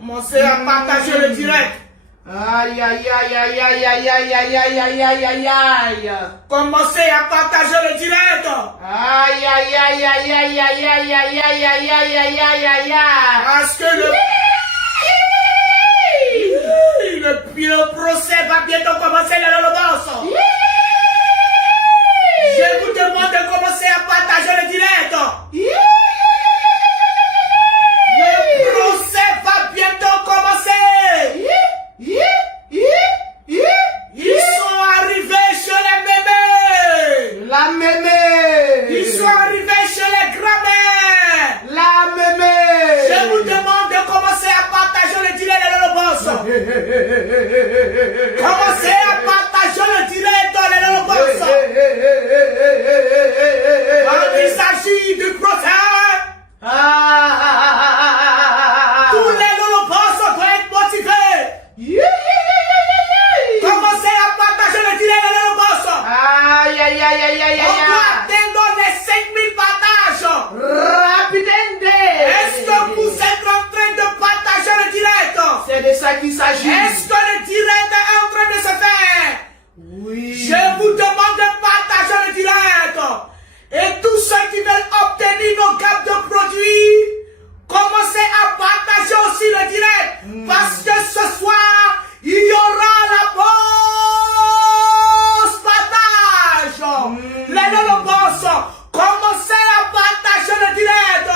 Commencez à partager le direct. Aïe, aïe, aïe, aïe, aïe, aïe, aïe, aïe, aïe, aïe, aïe, aïe, aïe. Commencez à partager le direct. Aïe, aïe, aïe, aïe, aïe, aïe, aïe, aïe, aïe, aïe, aïe, aïe, aïe, aïe, aïe. Parce que le procès va bientôt commencer dans le boss. Je vous demande de commencer à partager le direct. Le procès va bientôt commencer. Ils sont arrivés chez les mémés. La mémé. Ils sont arrivés chez les grands-mères. La mémé. Je vous demande de commencer à partager le direct dans le boss. Commencez à partager le direct dans le boss. Quand il s'agit du procès, tous les lolobos doivent être motivés. Commencez à partager le direct dans le boss. Aïe, aïe, aïe, aïe, aïe, aïe. On doit atteindre les 5000 partages. Rapidement. Est-ce que vous êtes en train de partager le direct? C'est de ça qu'il s'agit. Est-ce que le direct est en train de se faire? Oui. Je vous demande de partager le direct. Et tous ceux qui veulent obtenir nos gammes de produits, commencez à partager aussi le direct. Parce que ce soir, il y aura la pause partage. Les lolobos, commencez à partager le direct.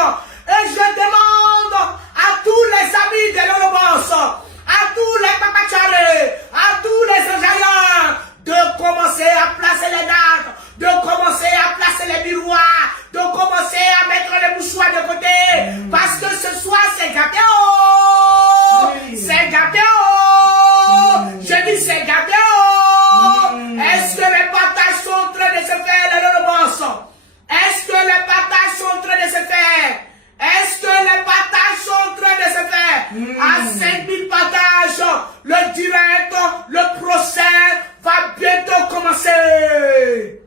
Et je demande à tous les amis des lolobos, à tous les papacharés, à tous les enjaillants, de commencer à placer les dates, de commencer à placer les miroirs, de commencer à mettre les mouchoirs de côté, parce que ce soir c'est gâté, c'est gâté, je dis c'est gâté. Est-ce que les partages sont en train de se faire, les lolobos? Est-ce que les partages sont en train de se faire? Est-ce que les partages sont en train de se faire? À 5000 partages, le direct, le procès va bientôt commencer.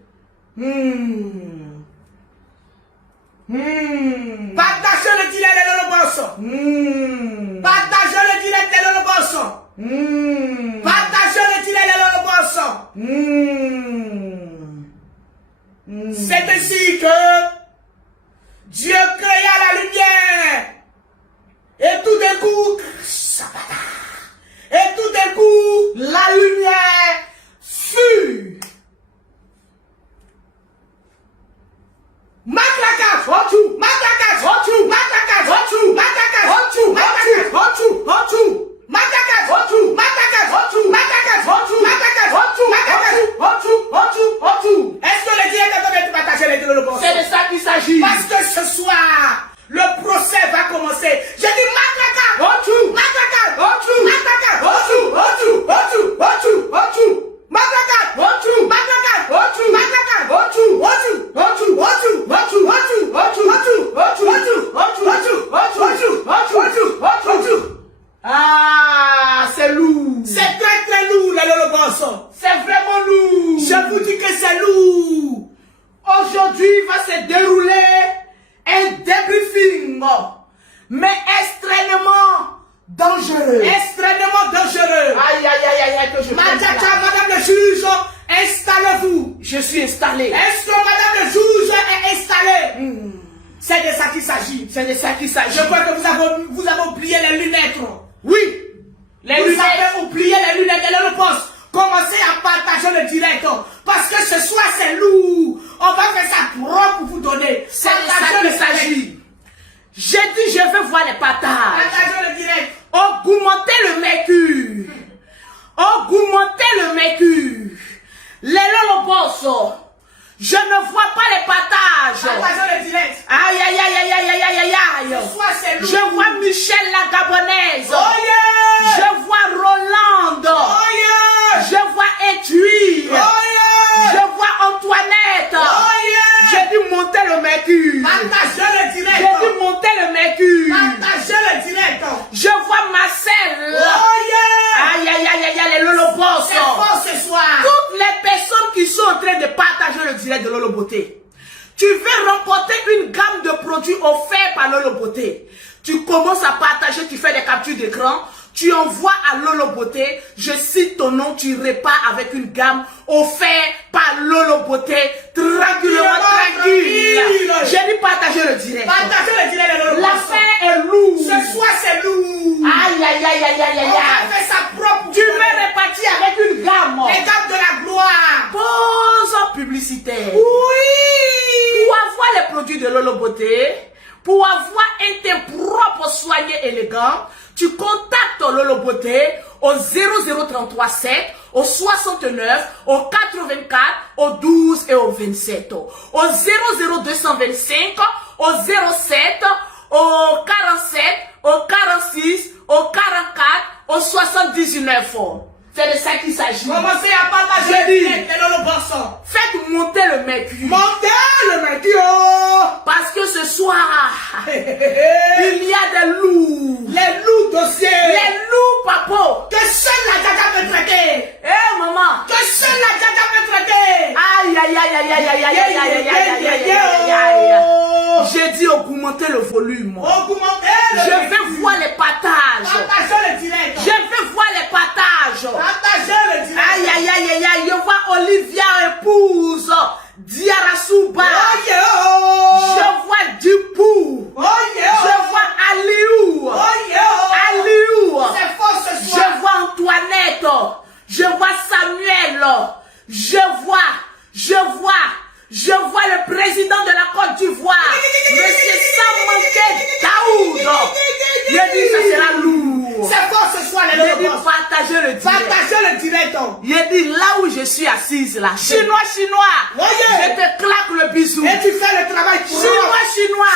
Partagez le direct de lolobos. Partagez le direct de lolobos. Partagez le direct de lolobos. C'est ainsi que Dieu créa la lumière. Et tout d'un coup, la lumière fut. Matrakas, Hotu, Matrakas, Hotu, Matrakas, Hotu, Matrakas, Hotu, Matrakas, Hotu, Hotu, Matrakas, Hotu, Matrakas, Hotu, Matrakas, Hotu, Matrakas, Hotu, Matrakas, Hotu, Hotu, Hotu. Est-ce que le direct est en train de partager les lolobos? C'est de ça qu'il s'agit. Parce que ce soir, mais extrêmement dangereux. Extrêmement dangereux. Aïe, aïe, aïe, aïe, que je Madame le juge, installez-vous. Je suis installé. Est-ce que madame le juge est installée? C'est de ça qu'il s'agit. C'est de ça qu'il s'agit. Je crois que vous avez oublié les lunettes. Oui. Vous avez oublié les lunettes de le poste. Commencez à partager le direct. Parce que ce soir c'est lourd. On va faire ça propre pour vous donner. C'est de ça qu'il s'agit. J'ai dit je veux voir les partages. Partagez le direct. Augmentez le mercure. Augmentez le mercure. Les lolobos. Je ne vois pas les partages. Partagez le direct. Aïe, aïe, aïe, aïe, aïe, aïe, aïe, aïe. Ce soir c'est lourd. Je vois Michel la Gabonaise. Oh yeah. Je vois Roland. Oh yeah. Je vois Étui. Oh yeah. Je vois Antoinette. Oh yeah. J'ai dû monter le mercure. Partagez le direct. J'ai dû monter le mercure. Partagez le direct. Je vois Marcel. Oh yeah. Aïe, aïe, aïe, aïe, aïe, les lolobos. C'est fort ce soir. Toutes les personnes qui sont en train de partager le direct de Lolo Beauté, tu veux remporter une gamme de produits offerts par Lolo Beauté. Tu commences à partager, tu fais des captures d'écran, tu envoies à Lolo Beauté, je cite ton nom, tu repars avec une gamme offerte par Lolo Beauté, tranquillement, tranquille. J'ai dit partager le direct. Partagez le direct de Lolo. L'affaire est lourde. Ce soir c'est lourd. Aïe, aïe, aïe, aïe, aïe, aïe, On va aïe. faire ça propre. Tu veux repartir avec une gamme. Les gammes de la gloire. Pause publicitaire. Oui. Pour avoir les produits de Lolo Beauté, pour avoir un teint propre, soigné, élégant, tu contactes Lolo Beauté au 00337, au 69, au 84, au 12 et au 27. Au 00225, au 07, au 47, au 46, au 44, au 79. C'est de ça qu'il s'agit. Commencez à partager le direct de Lolo Bosson. Faites monter le mercure. Montez le mercure. Parce que ce soir, il y a des loups. Les loups dossiers. Les loups, papa. Que seule la Dada peut traiter. Eh, maman. Que seule la Dada peut traiter. Aïe, aïe, aïe, aïe, aïe, aïe, aïe, aïe, aïe, aïe, aïe, aïe, aïe. J'ai dit augmenter le volume. Augmentez le Je mercure. veux voir les partages. Partagez le direct. Je veux voir les partages. Partagez le direct. Aïe, aïe, aïe, aïe, aïe. Je vois Olivia épouse Diarasuba. Oh yeah. Je vois Dupou. Oh yeah. Je vois Aliou. Oh yeah. Aliou. C'est fort ce soir. Je vois Antoinette. Je vois Samuel. Je vois le président de la Côte d'Ivoire, Monsieur Samanké Daoud. Je dis ça sera lourd. C'est fort ce soir les Je dis lobos. partager le direct. Partagez le direct. Je dis là où je suis assise là. Chinois. Oh yeah. Je te claque le bisou. Et tu fais le travail pour Chinois. Chinois.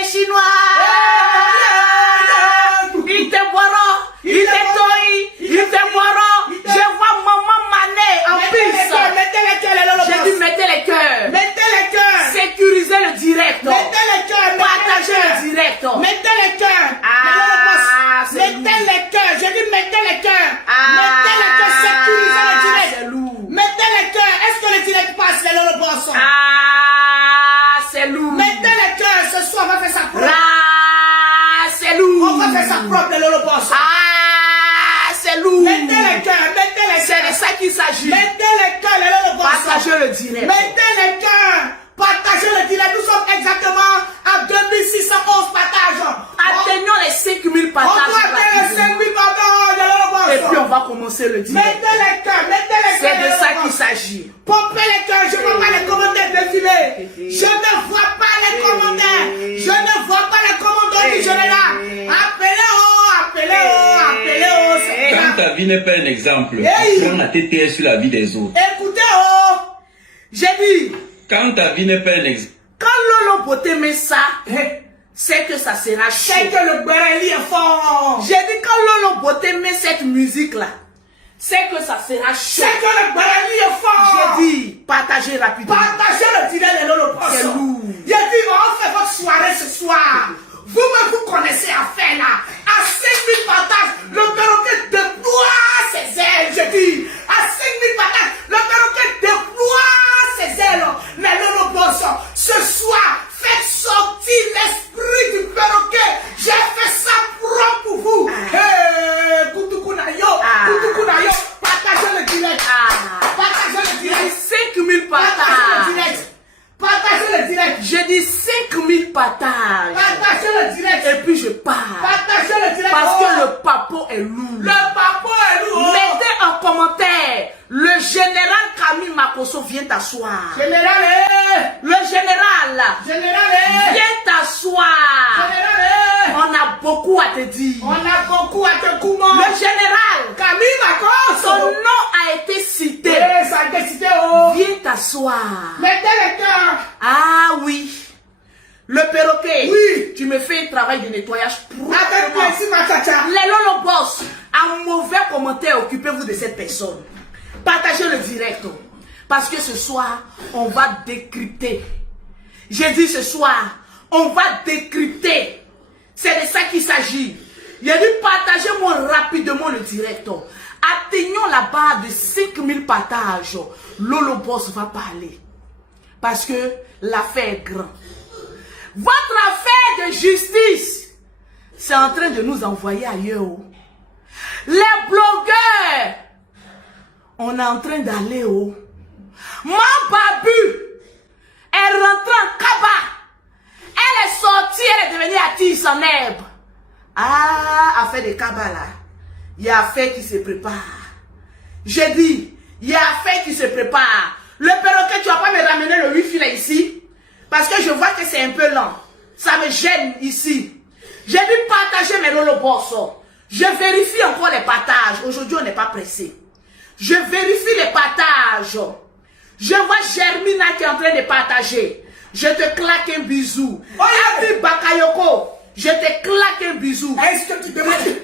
Eh, Chinois. Il te boira. Il te toi. Il te boira. Je vois maman Mané en piste. Mettez les cœurs les lobos. J'ai dit mettez les cœurs. Mettez les cœurs. Sécuriser le direct. Mettez les cœurs. Partager le direct. Mettez les cœurs. C'est Mettez lourd. les cœurs. Je dis mettez les cœurs. Ah, Mettez les cœurs. Sécurisez le direct. c'est lourd. Mettez les cœurs. Est-ce que le direct passe les lobos? Ah, c'est lourd. Mettez les cœurs. Ce soir on va faire ça propre. Ah, c'est lourd. On va faire ça propre les lobos. Ah, c'est lourd. Mettez les cœurs. Mettez les C'est cœurs. de ça qu'il s'agit. Mettez les cœurs les lobos. Partager le direct. Mettez les cœurs. Partagez le direct. Nous sommes exactement à 2611 partages. Atteignons les 5000 On partages. doit atteindre les 5000 partages. Et puis on va commencer le direct. Mettez les cœurs. Mettez les cœurs. C'est de ça qu'il s'agit. Pompez les cœurs. Je ne vois pas les commentaires défiler. Je ne vois pas les commentaires. Je ne vois pas les commentaires du général. Appelez-oh. C'est Quand grave. ta vie n'est pas un exemple, Hey. apprends à t'éteindre sur la vie des autres. Écoutez, J'ai dit, Quand ta vie n'est pas un exemple, quand Lolo Beauté met ça, c'est que ça sera chaud. c'est que le Béréli est fort. J'ai dit, quand Lolo Beauté met cette musique-là, c'est que ça sera C'est chaud. que le Béréli est fort. J'ai dit, partagez rapidement. Partagez le direct de Lolo C'est Poisson. lourd. J'ai dit, on fait votre soirée ce soir. Vous-même, vous connaissez à faire là. À 5000 partages, le perroquet déploie ses ailes. J'ai dit, à 5000 partages, le perroquet déploie ses ailes. Mais Lolo puis je pars. Partagez le direct. Parce que le papo est lourd. Le papo est lourd. Mettez en commentaire, le général Camille Makosso vient t'asseoir. Général, Le général, général, viens t'asseoir. général, On a beaucoup à te dire. on a beaucoup à te couper. Le général, Camille son Makosso. nom a été cité. Ça a été cité. Viens t'asseoir. Mettez le cœur. Ah oui. Le perroquet. Oui. Tu me fais un travail de nettoyage. Avec plaisir, ma tcha. Les Lolo Boss, un mauvais commentaire, occupez-vous de cette personne. Partagez le direct. Parce que ce soir, on va décrypter. J'ai dit ce soir, on va décrypter. C'est de ça qu'il s'agit. J'ai dit partagez-moi rapidement le direct. Atteignons la barre de 5000 partages. Lolo Boss va parler. Parce que l'affaire est grande. Votre affaire de justice, c'est en train de nous envoyer ailleurs. Les blogueurs, on est en train d'aller haut. Ma babu est rentrée en Kaba. Elle est sortie, elle est devenue actrice en herbe. Ah, affaire de Kaba là. Il y a affaire qui se prépare. J'ai dit, il y a affaire qui se prépare. Le perroquet, tu vas pas me ramener le wifi là ici. Parce que je vois que c'est un peu lent. Ça me gêne ici. J'ai dû partager mes Lolo Boss. Je vérifie encore les partages. Aujourd'hui, on n'est pas pressé. Je vérifie les partages. Je vois Germina qui est en train de partager. Je te claque un bisou. Abi Bakayoko, je te claque un bisou. Est-ce que tu demandes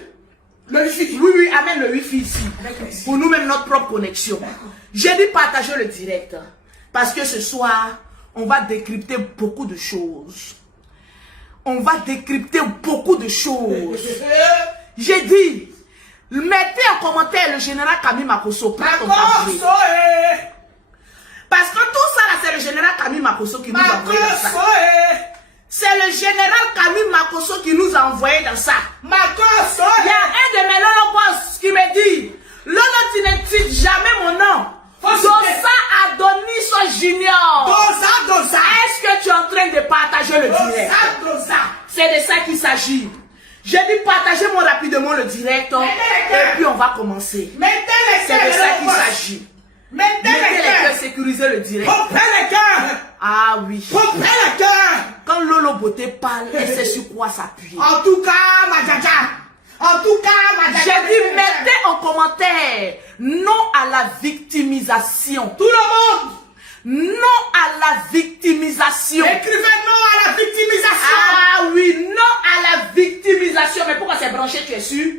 le wifi? Oui, oui, amène le wifi ici. Pour nous-mêmes, notre propre connexion. J'ai dit partager le direct. Parce que ce soir, on va décrypter beaucoup de choses. On va décrypter beaucoup de choses. J'ai dit, mettez en commentaire le général Camille Makosso. Parce que tout ça là, c'est le général Camille Makosso qui nous a envoyé dans ça. C'est le général Camille Makosso qui nous a envoyé dans ça. Il y a un de mes Lolo Boss qui me dit, Lolo, tu ne cites jamais mon nom. Dosa Adonis Junior. Dosa. Est-ce que tu es en train de partager le direct? C'est de ça qu'il s'agit. J'ai dit partagez-moi rapidement le direct. Et puis on va commencer. C'est de ça qu'il s'agit. Mettez les cœurs, sécuriser le direct. Ah oui. Quand Lolo Beauté parle, elle sait sur quoi s'appuyer. En tout cas, ma djaja. J'ai dit mettez en commentaire non à la victimisation. Tout le monde. Non à la victimisation. Écrivez non à la victimisation. Ah oui, non à la victimisation. Mais pourquoi c'est branché, tu es sûr?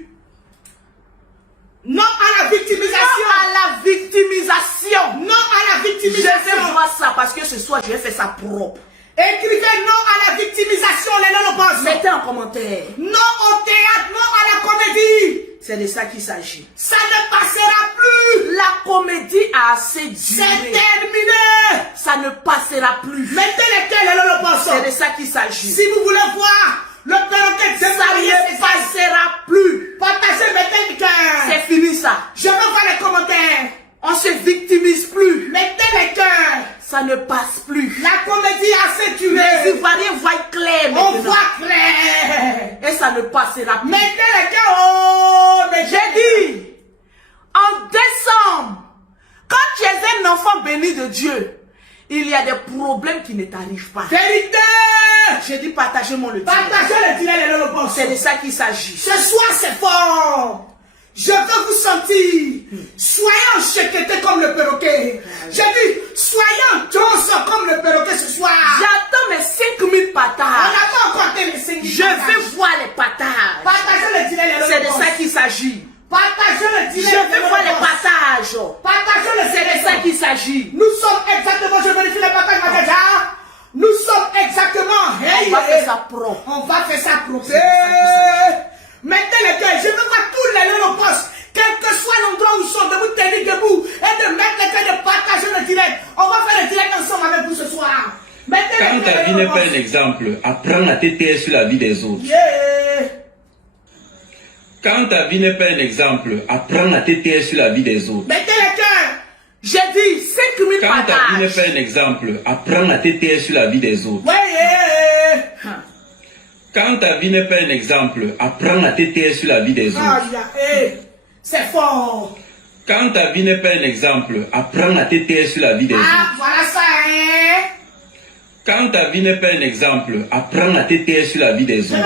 Non à la victimisation. Non à la victimisation. Non à la victimisation. Je vais voir ça parce que ce soir, je vais faire ça propre. Écrivez non à la victimisation, les Lolo Boss. Mettez en commentaire. Non au théâtre, non à la comédie. C'est de ça qu'il s'agit. Ça ne passera plus. La comédie a assez duré. C'est terminé. Ça ne passera plus. Mettez lesquels, les Lolo Boss. C'est de ça qu'il s'agit. Si vous voulez voir le perroquet, ça ne passera plus. Partagez, mettez le cœur. C'est fini ça. Je veux voir les commentaires. On se victimise plus. Mettez les cœurs. Ça ne passe plus. La comédie a assez duré. Les Ivoiriens voient clair maintenant. On voit clair. Et ça ne passera plus. Mettez les cœurs. Oh, mais j'ai dit, en décembre, quand tu es un enfant béni de Dieu, il y a des problèmes qui ne t'arrivent pas. Vérité. J'ai dit partagez-moi le direct. Partagez le direct, les Lolo Boss. C'est de ça qu'il s'agit. Ce soir, c'est fort. Je veux vous sentir. Soyez enchaînés comme le perroquet. J'ai dit, soyez en danse comme le perroquet ce soir. J'attends mes 5000 On partages. n'a pas encore atteint les 5000 Je vais voir les partages. Partagez le direct, les Lolo C'est de Boss. ça qu'il s'agit. Partagez le direct. Je vais voir les partages. Partagez le C'est de ça qu'il s'agit. Nous sommes exactement, je vérifie les partages, Madjaja. Nous sommes exactement. On va faire ça propre. On va faire ça propre. Mettez les cœurs. Je veux voir tous les Lolo Boss, quel que soit l'endroit où ils sont, de vous tenir debout et de mettre les cœurs, de partager le direct. On va faire le direct ensemble avec vous ce soir. Mettez Quand les ta cœurs, vie les n'est Lolo pas un Boss. exemple, apprends à te taire sur la vie des autres. Quand ta vie n'est pas un exemple, apprends à te taire sur la vie des autres. Mettez les cœurs. J'ai dit 5000 Quand ta vie n'est partages. pas un exemple, apprends à te taire sur la vie des autres. Quand ta vie n'est pas un exemple, apprends à te taire sur la vie des autres. C'est fort. Quand ta vie n'est pas un exemple, apprends à te taire sur la vie des autres. Ah, voilà ça, hein. Quand ta vie n'est pas un exemple, apprends à te taire sur la vie des autres.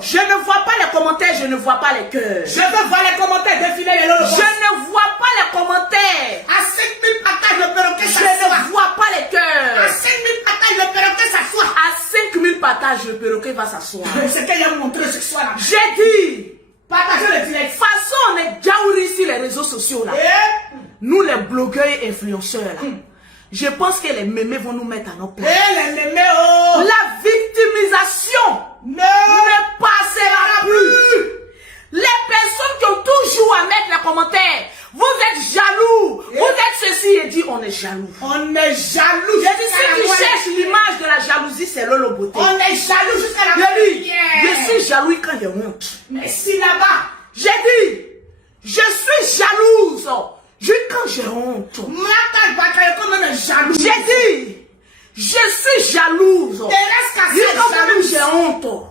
Je ne vois pas les commentaires, je ne vois pas les cœurs. Je veux voir les commentaires défiler les lots. Je ne vois pas les commentaires. À 5000 partages, je peux que ça Je ne vois pas les À cœurs. 5000 partages, je peux que ça soit. À 5000 partages, le perroquet va s'asseoir. C'est qu'elle a montré ce soir-là. J'ai dit, Partagez le de toute direct. façon, on est jaouri sur les réseaux sociaux là. Nous, les blogueurs et influenceurs là. Je pense que les mémés vont nous mettre à nos places. Les mémés, oh. La victimisation ne passera plus. Les personnes qui ont toujours à mettre les commentaires, vous êtes jaloux, vous êtes ceci et dit on est jaloux. On est jaloux. J'ai dit si tu cherches l'image de la jalousie, c'est Lolo Beauté. On est jaloux jusqu'à la Je dis, première. je suis jaloux quand j'ai honte. Mais si là-bas, J'ai dit, je suis jalouse quand j'ai honte. Mata Bakayoko comme on est jaloux. J'ai dit, je suis jalouse Thérèse quand Kassé j'ai honte.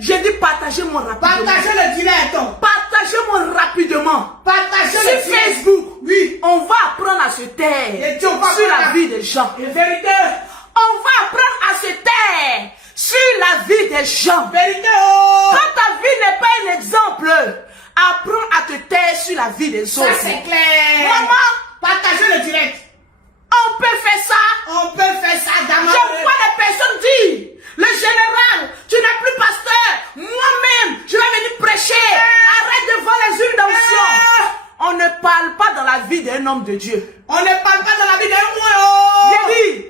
J'ai dit partagez-moi rapidement. Partagez le direct. Partagez-moi rapidement. Partagez Sur le direct. Facebook, Oui. on va apprendre à se taire Et Dieu va sur la apprendre. vie des gens. Vérité. On va apprendre à se taire sur la vie des gens. Vérité, oh. Quand ta vie n'est pas un exemple, apprends à te taire sur la vie des Ça autres. c'est clair. Maman, Partagez le direct. on peut faire ça. On peut faire ça dans Je vois les personnes dire, le général, tu n'es plus pasteur. Moi-même, je vais venir prêcher. Arrête de voir les huiles d'onction. On ne parle pas dans la vie d'un homme de Dieu. On ne parle pas dans la vie d'un mois, oh. J'ai dit,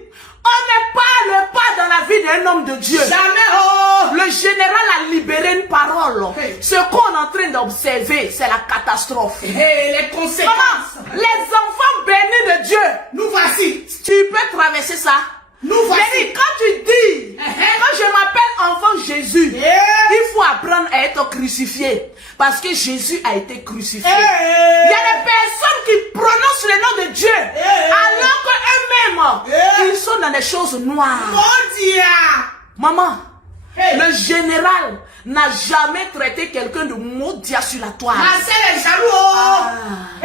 on ne parle pas dans la vie d'un homme de Dieu. Jamais, oh. Le général a libéré une parole. Hey. Ce qu'on est en train d'observer, c'est la catastrophe. Les conséquences. Maman, les enfants bénis de Dieu, Nous voici. tu peux traverser ça. Nous voici. J'ai dit, quand tu dis, quand je m'appelle enfant Jésus, il faut apprendre à être crucifié. Parce que Jésus a été crucifié. Il y a des personnes qui prononcent le nom de Dieu, alors qu'eux-mêmes, ils sont dans des choses noires. Mon Dieu. Maman, le général n'a jamais traité quelqu'un de maudit sur la toile. Marcel est jaloux, oh.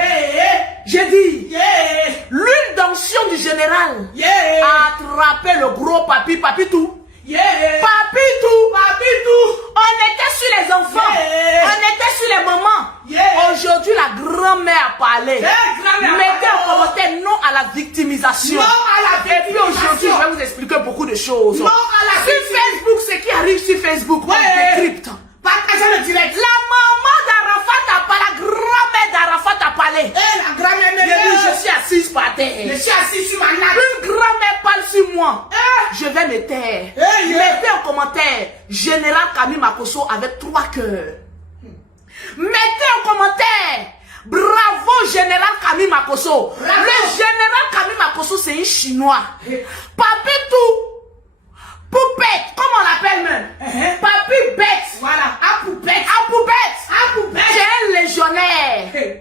J'ai dit, Yeah. l'huile d'onction du général Yeah. a attrapé le gros papitou. Yeah. Papitou. Papitou. On était sur les enfants. Yeah. On était sur les mamans. Yeah. Aujourd'hui, la grand-mère a parlé. grand-mère a Mettez parlé. en commentaire non à la victimisation. Non à la Et puis aujourd'hui, victimisation. je vais vous expliquer beaucoup de choses. Non à la Sur victimisation. Facebook, ce qui arrive sur Facebook, on Ouais. décrypte. Partagez le direct. La maman d'Arafat a parlé, la grand-mère d'Arafat a parlé. La grand-mère J'ai dit, je suis assise par terre. Je suis assis sur ma nappe. Une grand-mère parle sur moi. Je vais me taire. Mettez en commentaire Général Camille Makosso avec 3 cœurs. Mettez en commentaire bravo Général Camille Makosso. Bravo. Le Général Camille Makosso, c'est un Chinois. Papitou, poupette, comme on l'appelle même. Papi bête. Voilà. À poupette. À poupette. À poupette. Tu es un légionnaire.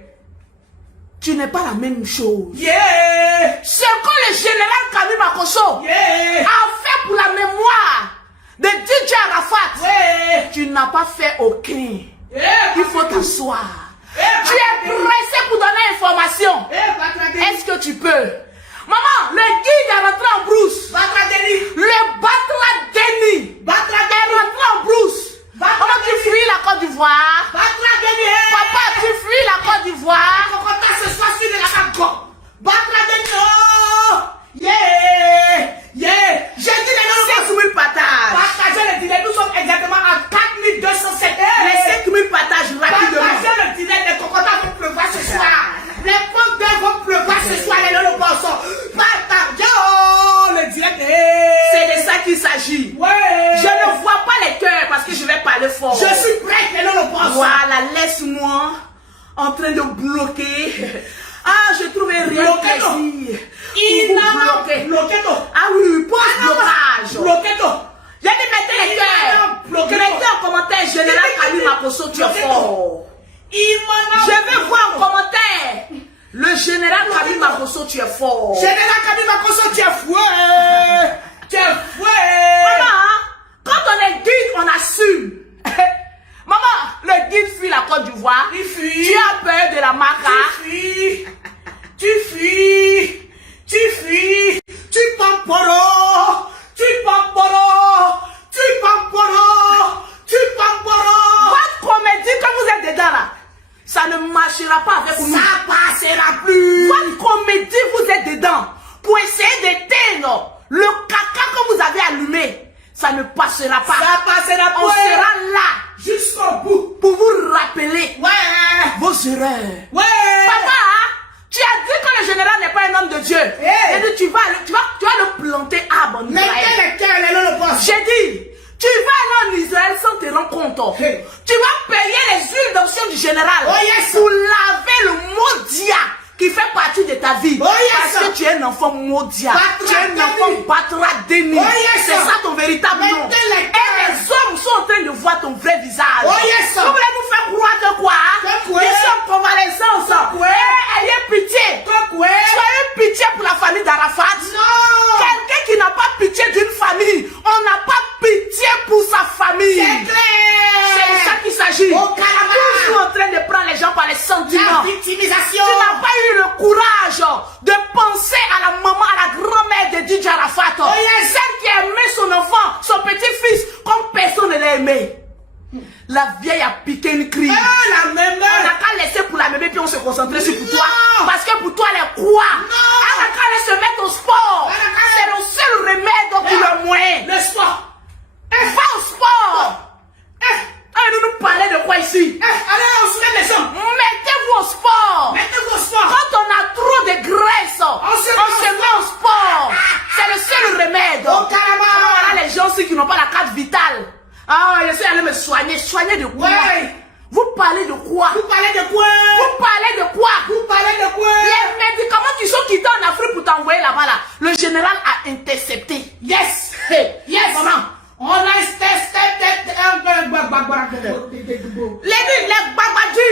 Tu n'es pas la même chose. Yeah. Ce que le général Camille Makosso Yeah. a fait pour la mémoire de DJ Arafat, Ouais. tu n'as pas fait aucun. Il faut t'asseoir. Tu es pressé pour donner information. Est-ce que tu peux? Maman, le guide est rentré en brousse. Le Batra Denis est rentré en brousse. Maman, tu fuis la Côte d'Ivoire. Papa, tu fuis la Côte d'Ivoire. J'ai dit les 5000 partages. Partagez le direct, nous sommes exactement à 4207. Les 5000 partages rapidement. Partagez le direct, les cocotas vont pleuvoir ce soir. Les pommes d'air vont pleuvoir ce soir, les lolos poissons. Partagez le direct. C'est de ça qu'il s'agit. Ouais. Je ne vois pas les cœurs parce que je vais parler fort. Je suis prête, les lolos poissons. Voilà, laisse-moi en train de bloquer. Ah, je trouve un réel plaisir. Ah oui, blocage. J'ai dit mettez les cœurs. Mettez en commentaire Général Camille Makosso, tu es fort. Je vais voir en commentaire. Le Général Camille Makosso, tu es fort. Général Camille Makosso, tu es fouet. Tu es fouet. Maman, passera pas. Ça passera pas. On sera là Jusqu'au bout. pour vous rappeler Ouais. vos erreurs. Ouais. Papa, tu as dit que le général n'est pas un homme de Dieu. Hey. Et dit, tu vas le planter à bon Mettez Israël. le cœur et le poste. J'ai dit, tu vas aller en Israël sans te rendre compte. Hey. Tu vas payer les huiles d'onction du général Oh, yes. pour laver le maudit qui fait partie de ta vie. Oh, yes. Parce que tu es un enfant maudit. Tu es un Batra enfant Deni. Batra Deni. Oh, yes. C'est ça ton véritable nom. Mettez le Et cœur. les hommes sont en train de voir ton vrai visage. Oh, yes. Vous voulez nous faire croire que quoi? Que quoi? Ils sont en convalescence. Que quoi? Ayez pitié. Que quoi? Soyez pitié pour la famille d'Arafat. Non. Quelqu'un qui n'a pas pitié d'une famille, on n'a pas pitié pour sa famille. C'est clair. C'est de ça qu'il s'agit. Au caramba. Toujours en train de prendre les gens par les sentiments. La victimisation. Tu n'as pas eu le courage de penser à la maman, à la grand-mère de DJ Arafat. Oh, yes. Celle qui a aimé son enfant, son petit-fils, comme personne ne l'a aimé. La vieille a piqué une crise. Ah, la même. On n'a qu'à laisser pour la bébé puis on se concentrer sur pour toi. Non. Parce que pour toi, elle est quoi? Non. On n'a qu'à aller se mettre au sport. On n'a qu'à- C'est le seul remède pour le moyen. Le sport. Va au sport. Nous nous parler de quoi ici? Allez, on se met les gens. Mettez-vous au sport. Mettez-vous au sport. Quand on a trop de graisse, on se met au sport. C'est le seul remède. Oh, caramba. Voilà les gens aussi qui n'ont pas la carte vitale. Ah, je suis allé me soigner. Soigner de quoi? Ouais. Vous parlez de quoi? Vous parlez de quoi? Vous parlez de quoi? Vous parlez de quoi? Les médicaments qui sont quittés en Afrique pour t'envoyer là-bas, là, le général a intercepté. Yes. Hey, Yes. maman. On a testé. Les Babadji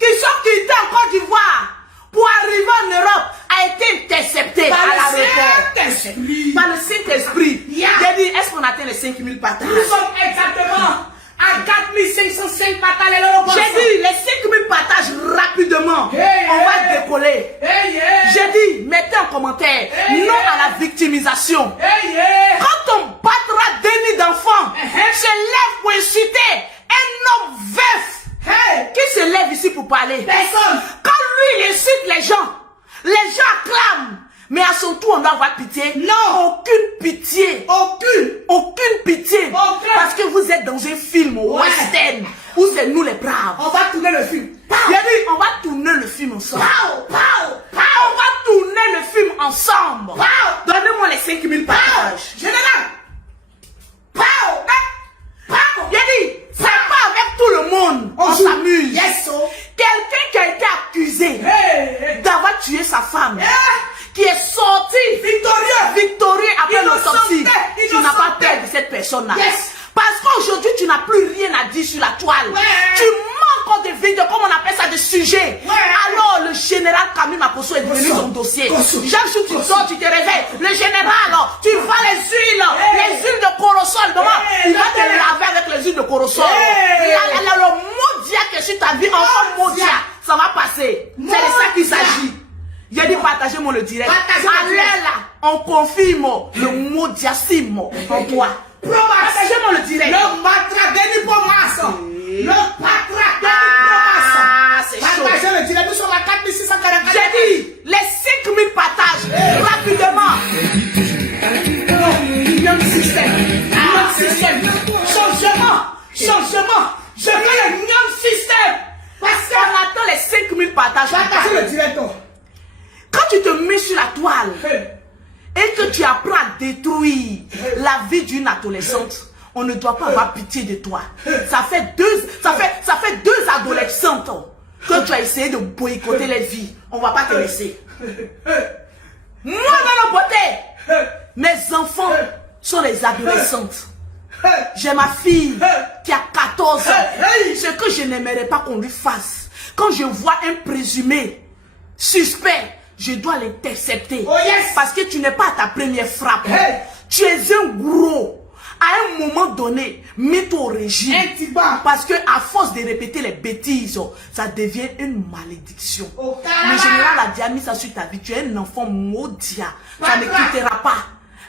qui sont quittés en Côte d'Ivoire pour arriver en Europe a été intercepté Par à le l'aéroport. Saint-Esprit. Par le Saint-Esprit. Yeah. J'ai dit, est-ce qu'on atteint les 5000 partages? Nous sommes exactement à 4505 batailles le J'ai dit, les 5000 partages rapidement. Hey, on va hey. décoller. Hey, J'ai dit, mettez en commentaire, Hey, non hey. à la victimisation. hey. Quand on battra déni d'enfants, Uh-huh. se lève pour inciter un homme veuf Hey. qui se lève ici pour parler. Personne. Quand lui il incite les gens acclament. Mais à son tour, on doit avoir pitié. Non. Aucune pitié. Aucune pitié. Aucune. Parce que vous êtes dans un film western où c'est nous les braves. On va tourner le film. Il a dit, on va tourner le film ensemble. Pow. On va tourner le film ensemble. Donnez-moi les 5000 partages. Général. Il a dit, c'est pas avec tout le monde. On s'amuse. Yes, so. Quelqu'un qui a été accusé Hey. d'avoir tué sa femme, Eh. qui est sorti victorieux après Innocent, l'autopsie, tu n'as pas innocent. peur de cette personne-là. Yes. Parce qu'aujourd'hui, tu n'as plus rien à dire sur la toile. Ouais. Tu manques de vidéos, comme on appelle ça, de sujets. Ouais. Alors, le général Camille Makosso est devenu Kosso. son dossier. Kosso. Chaque jour, tu sors, tu te réveilles. Le général, tu vends les huiles, Hey. les huiles de corosol. Demain, Hey, il va te hey. laver avec les huiles de corosol. Hey. Le maudit que sur ta vie, enfant maudit, ça va passer. C'est de ça qu'il s'agit. J'ai dit partagez-moi le direct. Partagez le Allez direct. là, on confirme le mot diacimo en toi. Partagez-moi le direct. Le matra Denis Pomas. Le patra Denis Ah, Pomas. c'est chaud. Partagez le direct. Nous sommes à 4644. J'ai dit les 5000 partages rapidement. Même système. Changement. Je veux le même système. Parce que On attend les 5000 partages. partagez le direct. Quand tu te mets sur la toile et que tu apprends à détruire la vie d'une adolescente, on ne doit pas avoir pitié de toi. Ça fait deux adolescentes que tu as essayé de boycotter les vies. On ne va pas te laisser. Moi, dans la beauté, mes enfants sont des adolescentes. J'ai ma fille qui a 14 ans. Ce que je n'aimerais pas qu'on lui fasse. Quand je vois un présumé suspect, je dois l'intercepter. Oh yes. Parce que tu n'es pas à ta première frappe. Hey. Tu es un gros. À un moment donné, mets-toi au régime. Un petit bas. Parce que à force de répéter les bêtises, ça devient une malédiction. Oh, Le caramba. général a déjà mis ça sur ta vie. Tu es un enfant maudit. Ça ne Papa. quittera pas.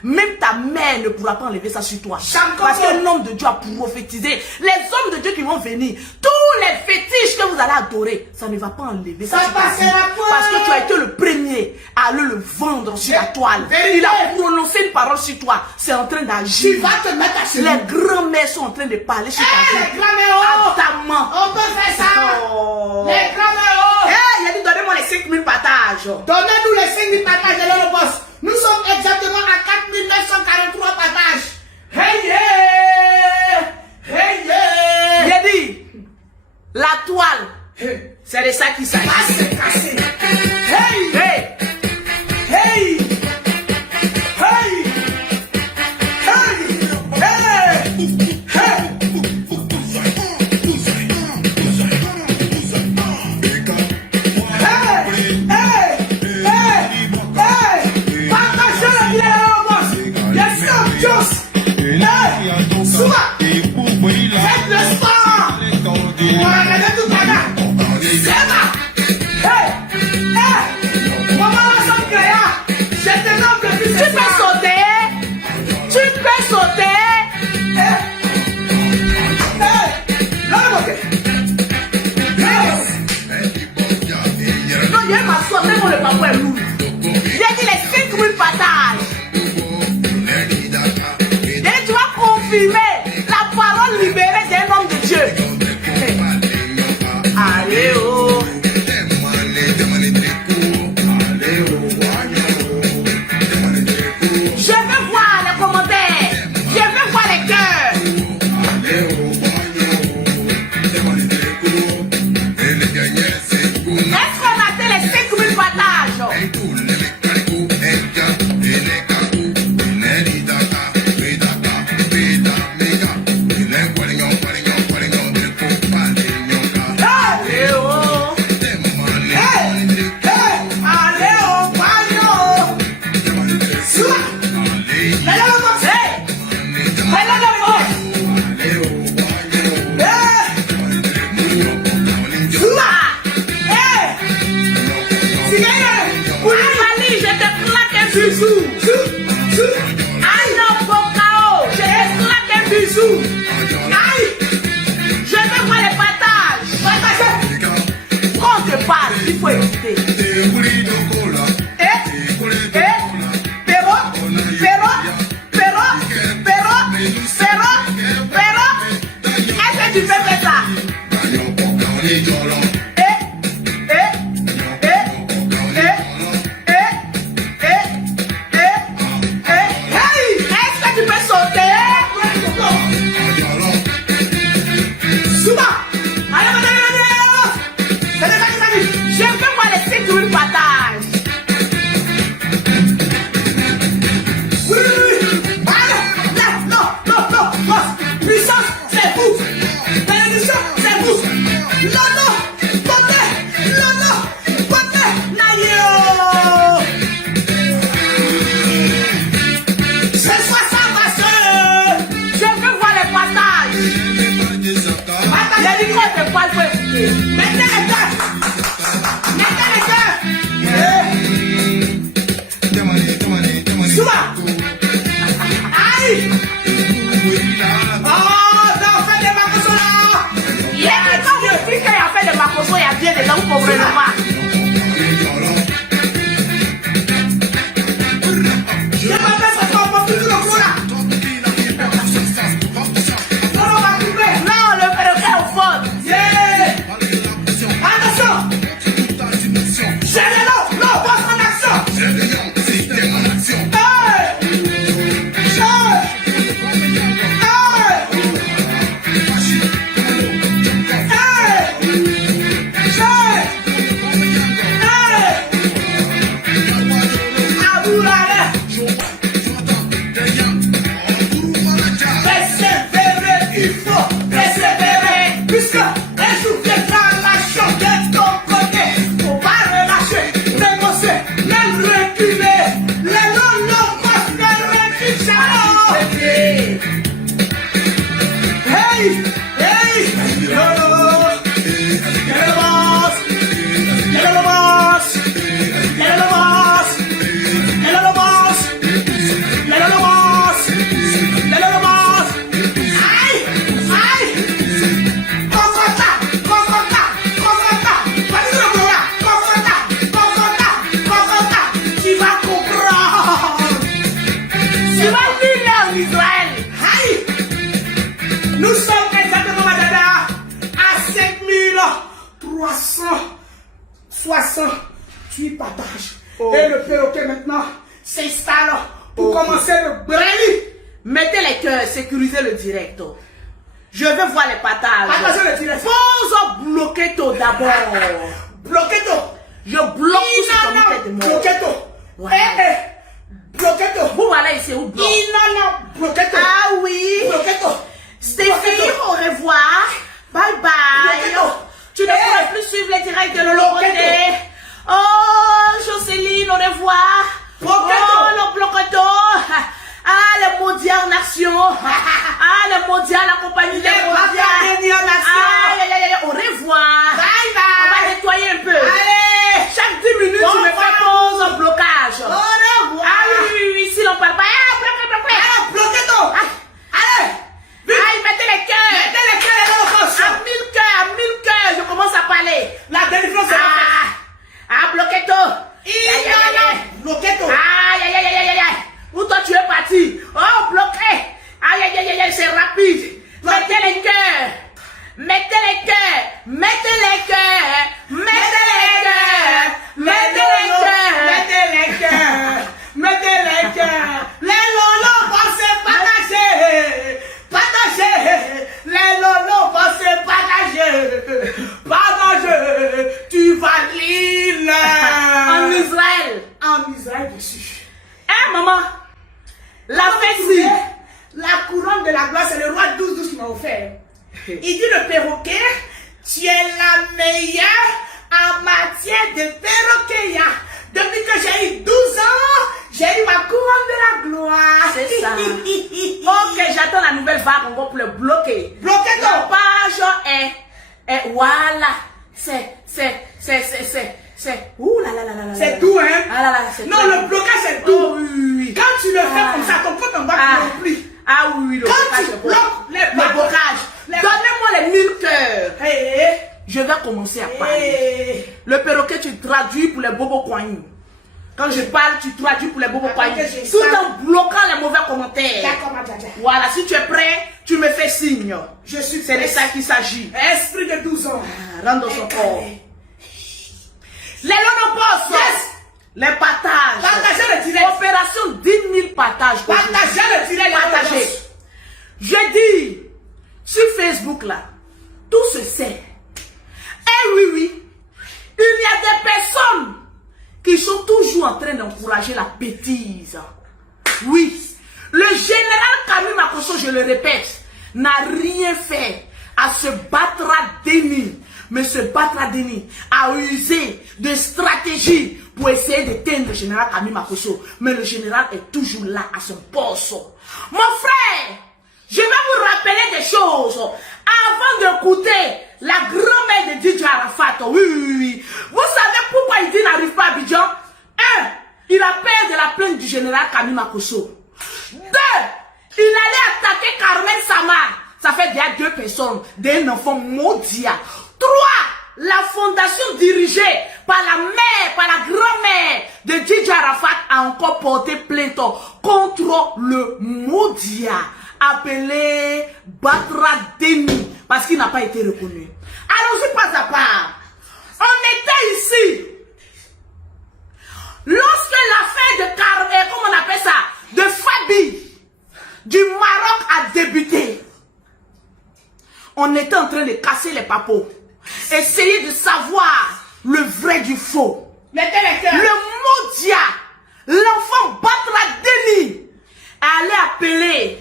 Même ta mère ne pourra pas enlever ça sur toi. Champion. Parce qu'un homme de Dieu a prophétisé. Les hommes de Dieu qui vont venir, tous les fétiches que vous allez adorer, ça ne va pas enlever. Ça passera pas. Parce que tu as été le premier à aller le vendre sur la toile. Il a prononcé une parole sur toi. C'est en train d'agir. Tu vas te mettre à Les grands-mères sont en train de parler sur ta vie. Les grands-mères, Attends. on peut faire ça. Oh. Les grands-mères, Il a dit donnez-moi les 5000 partages. donnez-nous les 5000 partages de le boss. Nous sommes exactement à 4943 partages. Hey yeah! Hey yeah! Il a dit la toile, c'est de ça qu'il s'agit. C'est cassé. Hey! Hey! Hey! Hey! Hey! Hey! Il a dit les 5000 partages. Et tu vas confirmer la parole libérée d'un homme de Dieu. Allez, oh. Je veux voir les commentaires. Je veux voir les cœurs. Est-ce qu'on a fait les 5000 partages? Il faut éviter. Est-ce que tu peux faire ça? Est-ce que tu peux sauter? Je peux voir les 5000 partages. Non. Puissance, c'est vous. Bénédiction, c'est vous. Côté. Nayo. C'est 60 passeurs. Je veux voir les partages. Les micros de poil pour écouter. Mettez les gars. Aïe! Oh, t'as fait des macosos là! Quand vous dites qu'il a fait des macosos, il y a bien des gens qui ne comprennent pas. Je vais pas faire ça, on va plus le coup là! Non, on va couper! Non, le fait au fond! Yeah! Attention! C'est le non, passe en action! Pour commencer le brûler. Mettez les cœurs, sécurisez le direct. Je vais voir les partages. Partagez le direct. Pose bloquer tout d'abord. Bloquez tout. Je bloque tout ce comité de mort. Bloquez tout. Ouais. Bloquez tout. Vous voilà ici, où bloque? Bloquez tout. Ah oui. Bloquez tout. Stéphie, au revoir. Bye bye. Tu ne pourras plus suivre les directs de Lolo Beauté. Oh, Jocelyne, au revoir. Oh, le bloqueto. Ah, le mondial en action. Ah, le mondial, la compagnie des mondiales. Au revoir. Bye bye. On va nettoyer un peu. Allez. Chaque 10 minutes, tu me fais pause en blocage. Au revoir. Ah oui, si l'on parle pas. Ah, Bloquez tout. Allez. Aïe, mettez les cœurs. Mettez les cœurs et les forces. À 1000 cœurs, je commence à parler. La délivrance est faite. Bloquez tout. Bloquez tout. Aïe. Où toi tu es parti? Oh, bloqué. Aïe, c'est rapide. Mettez les cœurs. Mettez les cœurs. Mettez les cœurs. Mettez les cœurs. Mettez les cœurs. Mettez les cœurs. Mettez les cœurs. Les lolos vont se partager. Partager. Les lolos vont se partager. Partager. Tu vas l'île. En Israël. En Israël dessus. Hein, maman? La fête, la couronne de la gloire, c'est le roi 12 qui m'a offert. Il dit le perroquet, tu es la meilleure en matière de perroquet. Depuis que j'ai eu 12 ans, j'ai eu ma couronne de la gloire. C'est ça. Ok, j'attends la nouvelle vague, on va pour le bloquer. Bloquez La tout. page est voilà. Ouh là là là là. C'est tout, hein? Ah là là, c'est non, très le bon. blocage, c'est tout. Oh, oui. Quand tu le fais comme ça, ton compte en banque ne plus. Ah oui, le Quand blocage. tu bloques les Le blocage. Donnez-moi les 1000 cœurs. Hey, Je vais commencer à parler. hey. Le perroquet, tu traduis pour les bobos coins. Quand je parle, tu traduis pour les bobos coins. que j'ai Tout ça. en bloquant les mauvais commentaires. D'accord, ma djaja. Voilà, si tu es prêt, tu me fais signe. Je suis C'est de prêt. ça qu'il s'agit. Esprit de 12 ans. Rentre dans son corps. Les lonopos. Yes. Les partages. Partagez le direct. Opération 10 000 partages. Partagez le direct. Partagez. Je dis, sur Facebook là, tout se sait. Eh oui, il y a des personnes qui sont toujours en train d'encourager la bêtise. Oui, le général Camille Makosso, je le répète, n'a rien fait à se battre à Denis. Mais se battre à Denis a usé de stratégie pour essayer d'éteindre le général Camille Makosso. Mais le général est toujours là à son poste. Mon frère, je vais vous rappeler des choses avant d'écouter la grand-mère de DJ Arafat. Oui. Vous savez pourquoi il dit n'arrive pas à Abidjan? 1. Il a peur de la plainte du général Camille Makosso. 2. Il allait attaquer Carmen Samar. Ça fait déjà 2 personnes d'un enfant maudit. 3. La fondation dirigée par la mère, par la grand-mère de DJ Arafat a encore porté plainte contre le maudit appelé Batra Deni parce qu'il n'a pas été reconnu. Allons-y pas à part. On était ici lorsque l'affaire de Carmen, comment on appelle ça, de Fabi du Maroc a débuté. On était en train de casser les papos, essayer de savoir le vrai du faux. Mettez les cœurs. Le Modia, l'enfant Batra Deni, allait appeler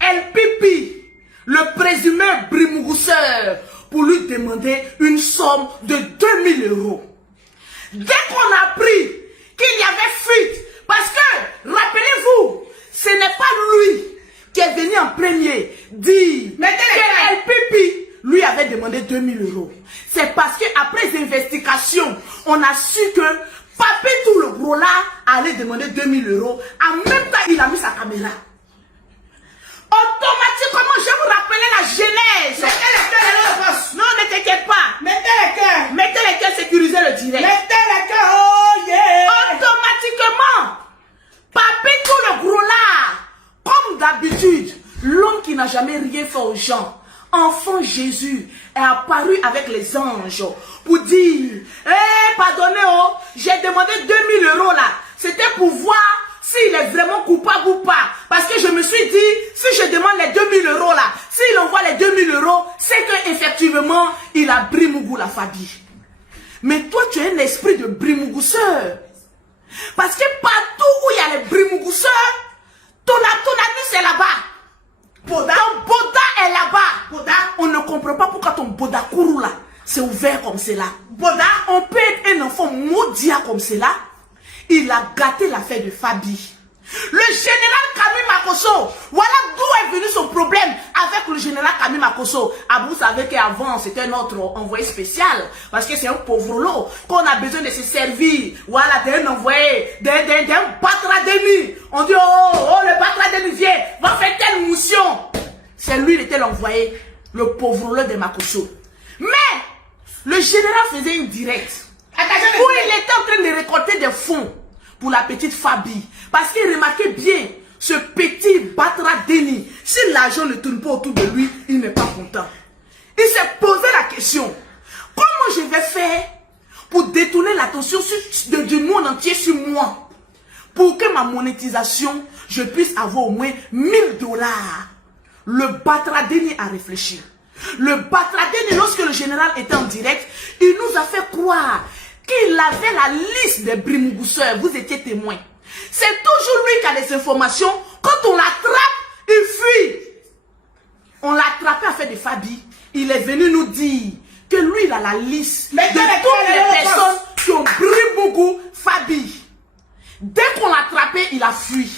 El Pipi, le présumé Brimousseur, pour lui demander une somme de 2000 €. Dès qu'on a appris qu'il y avait fuite, parce que, rappelez-vous, ce n'est pas lui qui est venu en premier dire que El Pipi lui avait demandé 2000 €. C'est parce qu'après les investigations, on a su que Papitou le gros là allait demander 2000 €. En même temps, il a mis sa caméra. Automatiquement, je vous rappelais la genèse. Mettez les cœurs et les forces. Non, ne t'inquiète pas. Mettez les cœurs. Mettez les cœurs, sécurisez le direct. Mettez les cœurs. Oh yeah. Automatiquement, Papitou le gros là, comme d'habitude, l'homme qui n'a jamais rien fait aux gens, enfant Jésus, est apparu avec les anges pour dire, pardonnez, oh, j'ai demandé 2000 € là. C'était pour voir s'il est vraiment coupable ou pas. Parce que je me suis dit, si je demande les 2000 € là, s'il envoie les 2000 €, c'est qu'effectivement, il a Brimougou la Fabi. Mais toi, tu as un esprit de Brimougouseur. Parce que partout où il y a les Brimougouseurs, ton ami c'est là-bas. Boda. Ton Boda est là-bas. Boda. On ne comprend pas pourquoi ton Boda Kourou là, c'est ouvert comme cela. Boda. On peut être un enfant maudit comme cela. Il a gâté l'affaire de Fabi. Le général Kami Makosso, voilà d'où est venu son problème avec le général Kami Makosso. Ah, vous savez qu'avant c'était notre envoyé spécial, parce que c'est un pauvre lot qu'on a besoin de se servir. Voilà, d'un envoyé, d'un Batrademi. On dit, oh, le Batrademi vient, va faire telle mission. C'est lui, il était l'envoyé, le pauvre lot de Makosso. Mais, le général faisait une directe où il était en train de récolter des fonds pour la petite Fabi. Parce qu'il remarquait bien, ce petit Batradeni, si l'argent ne tourne pas autour de lui, il n'est pas content. Il s'est posé la question, comment je vais faire pour détourner l'attention du monde entier sur moi, pour que ma monétisation, je puisse avoir au moins 1000 $. Le Batradeni a réfléchi. Le Batradeni, lorsque le général était en direct, il nous a fait croire qu'il avait la liste des Brimougousseurs. Vous étiez témoins. C'est toujours lui qui a les informations. Quand on l'attrape, il fuit. On l'a attrapé à faire des Fabi. Il est venu nous dire que lui, il a la liste de toutes les personnes qui ont Brimougou Fabi. Dès qu'on l'a attrapé, il a fui.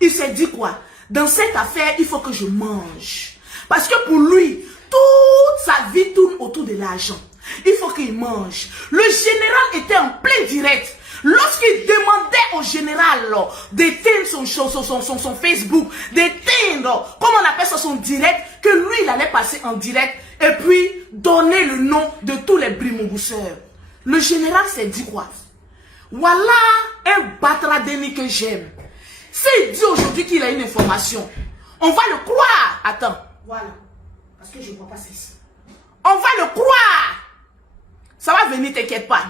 Il s'est dit quoi? Dans cette affaire, il faut que je mange. Parce que pour lui, toute sa vie tourne autour de l'argent. Il faut qu'il mange. Le général était en plein direct. Lorsqu'il demandait au général d'éteindre son Facebook, d'éteindre, comment on appelle ça, son direct, que lui, il allait passer en direct et puis donner le nom de tous les Brimougousseurs. Le général s'est dit quoi? Voilà un Batradeni que j'aime. S'il dit aujourd'hui qu'il a une information, on va le croire. Attends. Voilà. Parce que je ne vois pas ceci. On va le croire. Ça va venir, t'inquiète pas.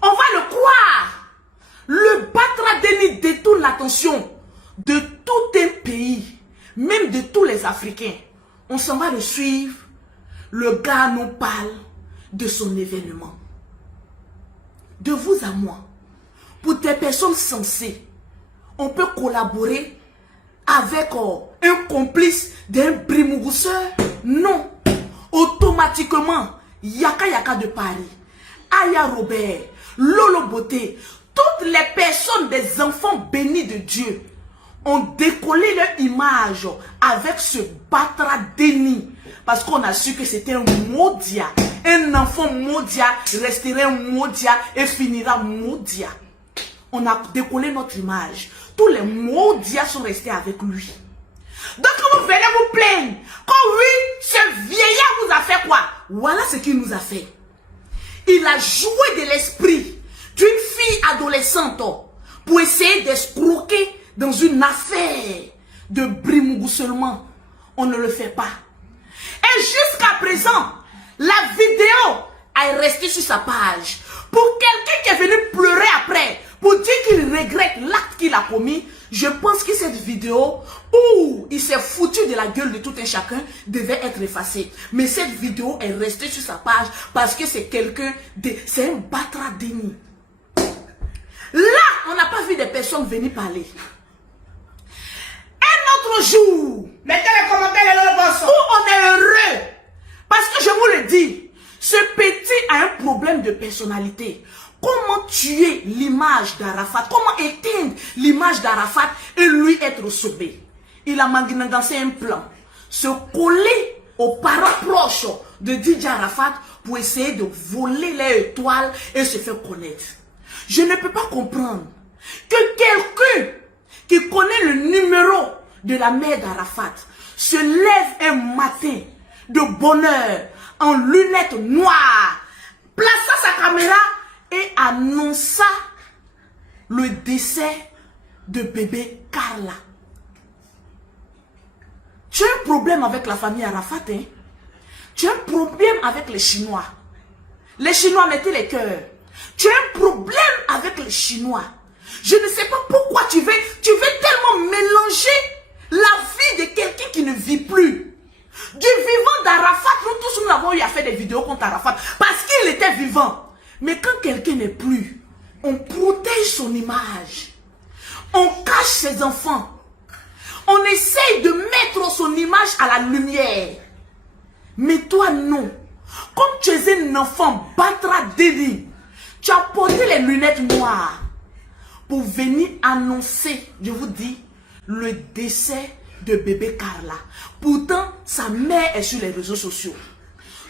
On va le croire. Le Batradeni détourne l'attention de tout un pays, même de tous les Africains. On s'en va le suivre. Le gars nous parle de son événement. De vous à moi, pour des personnes sensées, on peut collaborer avec un complice d'un Brimougousseur? Non. Automatiquement, Yaka Yaka de Paris, Aya Robert, Lolo Beauté, toutes les personnes des enfants bénis de Dieu ont décollé leur image avec ce Batradeni. Parce qu'on a su que c'était un maudia. Un enfant maudia resterait un maudia et finira maudia. On a décollé notre image. Tous les maudias sont restés avec lui. Donc vous venez vous plaindre. Quand oui, ce vieillard vous a fait quoi? Voilà ce qu'il nous a fait. Il a joué de l'esprit d'une fille adolescente pour essayer d'escroquer dans une affaire de Brimougou seulement. On ne le fait pas. Et jusqu'à présent, la vidéo est restée sur sa page. Pour quelqu'un qui est venu pleurer après, pour dire qu'il regrette l'acte qu'il a commis, je pense que cette vidéo où il s'est foutu de la gueule de tout un chacun devait être effacée. Mais cette vidéo est restée sur sa page parce que c'est quelqu'un de... C'est un Batradeni. Là, on n'a pas vu des personnes venir parler. Un autre jour, mettez les commentaires et le boss. Où on est heureux. Parce que je vous le dis, ce petit a un problème de personnalité. Comment tuer l'image d'Arafat? Comment éteindre l'image d'Arafat et lui être sauvé? Il a mangancé un plan. Se coller aux parents proches de Didier Arafat pour essayer de voler les étoiles et se faire connaître. Je ne peux pas comprendre que quelqu'un qui connaît le numéro de la mère d'Arafat se lève un matin de bonheur en lunettes noires, plaça sa caméra et annonça le décès de bébé Carla. Tu as un problème avec la famille Arafat, hein? Tu as un problème avec les Chinois. Les Chinois, mettez les cœurs. Tu as un problème avec les Chinois. Je ne sais pas pourquoi tu veux tellement mélanger la vie de quelqu'un qui ne vit plus. Du vivant d'Arafat, nous tous nous avons eu à faire des vidéos contre Arafat parce qu'il était vivant. Mais quand quelqu'un n'est plus, on protège son image. On cache ses enfants. On essaye de mettre son image à la lumière. Mais toi, non. Comme tu es un enfant, Batra Deni, tu as porté les lunettes noires pour venir annoncer, je vous dis, le décès de bébé Carla. Pourtant, sa mère est sur les réseaux sociaux.